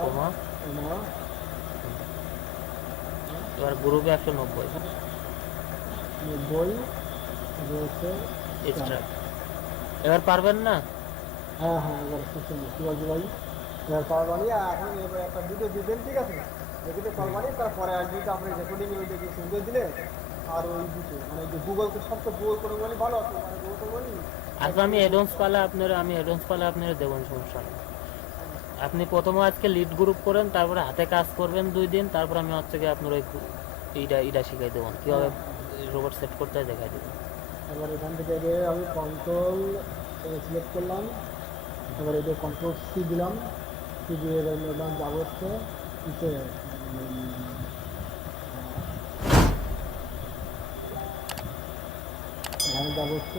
কমা, এবার গ্রুপে 190 বই হচ্ছে স্ট্রাক। এবার পারবেন না? হ্যাঁ হ্যাঁ এবার সিস্টেম কি বলছি ভাই, এবার কল বানি এখন এবার একটা ভিডিও দিবেন, ঠিক আছে? ভিডিও কল বানি তারপরে আর যদি আপনি রেকর্ডিং ওই দেখে সুন্দর দিলে আর ওই দিতে মানে যে গুগল সবচেয়ে গুগল করে বলি ভালো আছে, মানে গুগল করে বলি। আচ্ছা আমি অ্যাডভান্স পালে আপনারা দেবেন, সমস্যা নেই। আপনি প্রথমে আজকে লিড গ্রুপ করেন, তারপরে হাতে কাজ করবেন 2 দিন, তারপর আমি হচ্ছে গিয়ে আপনার ওই এইটা শিখাই দেবেন, কীভাবে রোবট সেট করতে হয় দেখাই দেবেন। এবার এখান থেকে আমি কন্ট্রোল সিলেক্ট করলাম, এবার এটা কন্ট্রোল সি দিলাম, সি দিয়ে এবার নিলাম যাব হচ্ছে নিচে এখানে যাব হচ্ছে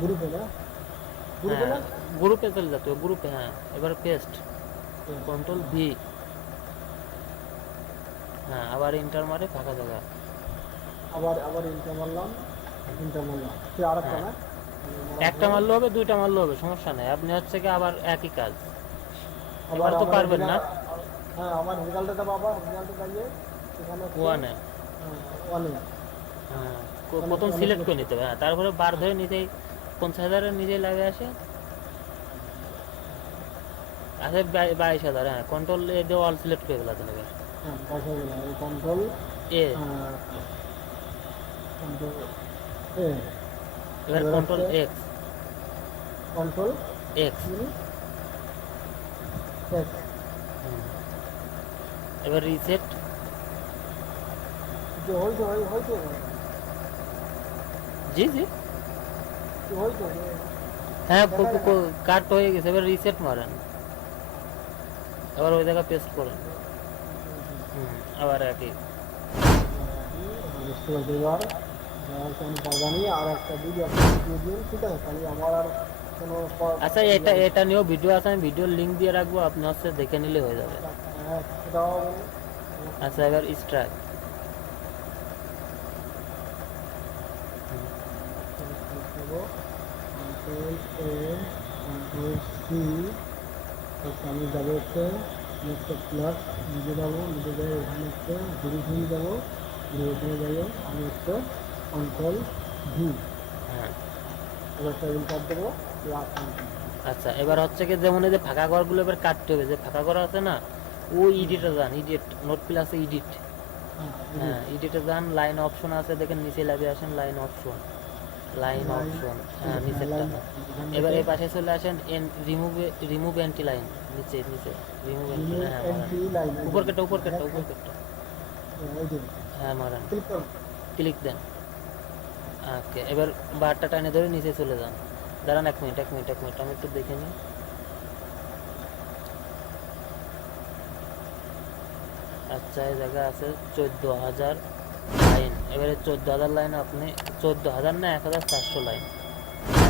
গ্রুপে না গ্রুপে না গ্রুপে চলে যেতে হবে, গ্রুপে। হ্যাঁ এবার পেস্ট, কন্ট্রোল ভি, হ্যাঁ আবার ইন্টার মারে ফাঁকা জায়গা। আবার ইন্টার মারলাম সে আর একটা না। একটা মারলেও হবে, দুইটা মারলেও হবে, সমস্যা নেই। আপনি হচ্ছে কি আবার একই কাজ, আবার এবার তো আমার পারবেন না। হ্যাঁ আমার রেজাল্টটা দেবো, আবার রেজাল্টটা দিয়ে এখানে ওয়ানে ওয়ানে হ্যাঁ, প্রথম সিলেক্ট করে নিতে হবে। হ্যাঁ, তারপরে বার ধরে নিজেই 50,000 নিজেই লাগে আসে। আচ্ছা 22,000, হ্যাঁ কন্ট্রোল এ দিয়ে অল সিলেক্ট করে ফেলা যাবে। হ্যাঁ পয়সা গেল এই কন্ট্রোল এ কন্ট্রোল এ এবার control X, control x x এবার রিসেট। যে হয়েছে হয়েছে জি জি হয়েছে হ্যাঁ, কাট হয়ে গেছে। এবার রিসেট মারেন, আবার ওই জায়গা পেস্ট করেন। আবার একই। বুঝতে পারছি এবার আমি জানি আর একটা ভিডিও দিন, ঠিক আছে? তাহলে আমার আর কোনো আচ্ছা এটা নিয়েও ভিডিও আছে, আমি ভিডিওর লিঙ্ক দিয়ে রাখবো, আপনি হচ্ছে দেখে নিলে হয়ে যাবে। হ্যাঁ সেটাও আচ্ছা এবার স্ট্রাইক। কন্ট্রোল এ কন্ট্রোল সি, আমি যাবো হচ্ছে নেক্সট প্লাস নিজে যাবো, নিজে যাবো এখানে হচ্ছে ভেরিফাই যাবো, এখানে যাবো আমি হচ্ছে কন্ট্রোল ভি, হ্যাঁ এবার সেভেন কাট দেবো প্লাস। আচ্ছা এবার হচ্ছে কি যেমন এই যে ফাঁকা ঘরগুলো এবার কাটতে হবে, যে ফাঁকা ঘর আছে না, ওই ইডিটে যান, ইডিট নোট প্লাসে ইডিট, হ্যাঁ ইডিটে যান, লাইন অপশন আছে দেখেন নিচে লাভে আসেন, লাইন অপশন, হ্যাঁ নিচেরটা। এবার এই পাশে চলে আসেন, রিমুভ অ্যান্টি লাইন, নিচে রিমুভ অ্যান্টি, হ্যাঁ উপর কেটে হ্যাঁ মারান, ক্লিক দেন। ওকে এবার বারটা টানে ধরে নিচে চলে যান। দাঁড়ান এক মিনিট আমি একটু দেখে নিই। আচ্ছা এই জায়গা আছে 14,000 লাইন। এবারে 14,000 লাইন আপনি 14,000 না 1,400 লাইন,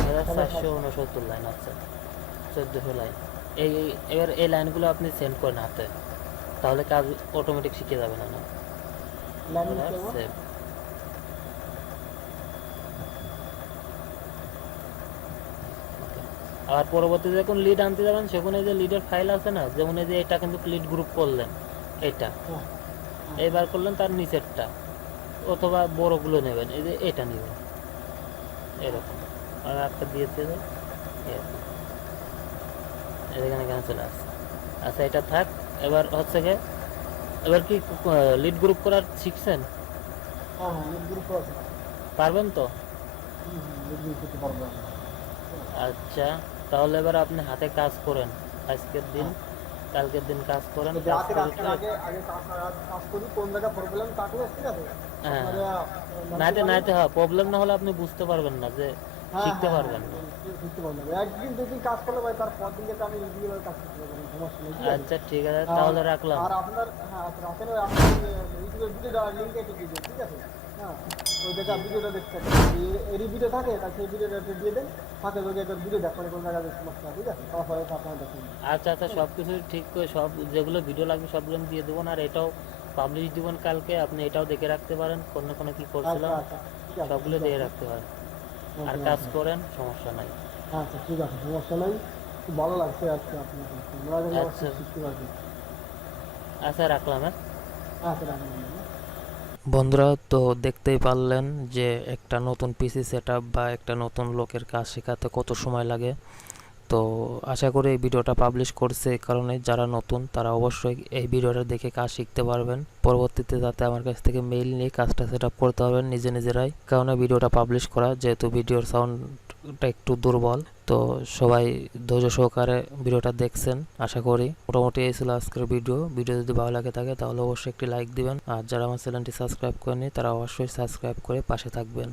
1,469 লাইন। আচ্ছা 1400 লাইন। এবার এই লাইনগুলো আপনি সেন্ড করেন হাতে, তাহলে কাজ অটোমেটিক শিখে যাবে না। সেভ। আর পরবর্তীতে যখন লিড আনতে যাবেন, সেখানে যে লিডের ফাইল আছে না, যেমন এই যে এটা কিন্তু লিড গ্রুপ করলেন, এটা এইবার করলেন, তার নিচেরটা অথবা বড়গুলো নেবেন, এই যে এটা নেবেন এরকম, আর একটা দিয়েছে এখানে চলে আসছে। আচ্ছা এটা থাক। এবার হচ্ছে গিয়ে এবার কি লিড গ্রুপ করার শিখছেন? পারবেন তো? আচ্ছা তাহলে এবার আপনি হাতে কাজ করেন, আজকের দিন কালকের দিন কাজ করেন। হ্যাঁ নাইতে হয়, প্রবলেম না হলে আপনি বুঝতে পারবেন না, যে শিখতে পারবেন না। একদিন দুদিন কাজ করলে ভাই তার পর দিন আমি কাজ করতে পারবো, সমস্যা নেই। আচ্ছা ঠিক আছে তাহলে রাখলাম। আর আপনার রাখেন ইউটিউবের ভিডিও লিংক একটু দিয়ে দেন, ঠিক আছে? হ্যাঁ ওই দেখা ভিডিওটা দেখতে এরই ভিডিও থাকে, তাই সেই ভিডিওটা একটু দিয়ে দেন, সাথে যদি একটা ভিডিও দেখেন কোন জায়গায় সমস্যা, ঠিক আছে? তারপরে আপনারা দেখুন। আচ্ছা সব কিছু ঠিক করে, সব যেগুলো ভিডিও লাগবে সবগুলো দিয়ে দেবো, আর এটাও পাবলিশ দিবেন কালকে, আপনি এটাও দেখে রাখতে পারেন কোনো কি করছিলাম, সবগুলো দিয়ে রাখতে পারেন। আর কাজ করেন, সমস্যা নাই। আচ্ছা ঠিক আছে, সমস্যা নাই, খুব ভালো লাগছে আজকে আপনার শিখতে পারছি। আচ্ছা রাখলাম। আচ্ছা রাখলাম। বন্ধুরা তো দেখতেই পারলেন যে একটা নতুন পিসি সেটআপ বা একটা নতুন লোকের কাজ শেখাতে কত সময় লাগে। তো আশা করি এই ভিডিওটা পাবলিশ করছে এই কারণে যারা নতুন তারা অবশ্যই এই ভিডিওটা দেখে কাজ শিখতে পারবেন, পরবর্তীতে যাতে আমার কাছ থেকে মেইল নিয়ে কাজটা সেটআপ করতে পারবেন নিজেরাই। কারণে ভিডিওটা পাবলিশ করা, যেহেতু ভিডিওর সাউন্ডটা একটু দুর্বল, তো সবাই ধৈর্য সহকারে ভিডিওটা দেখছেন আশা করি। মোটামুটি এই ছিল আজকের ভিডিও যদি ভালো লাগে থাকে তাহলে অবশ্যই একটি লাইক দিবেন, আর যারা আমার চ্যানেলটি সাবস্ক্রাইব করেনি তারা অবশ্যই সাবস্ক্রাইব করে পাশে থাকবেন।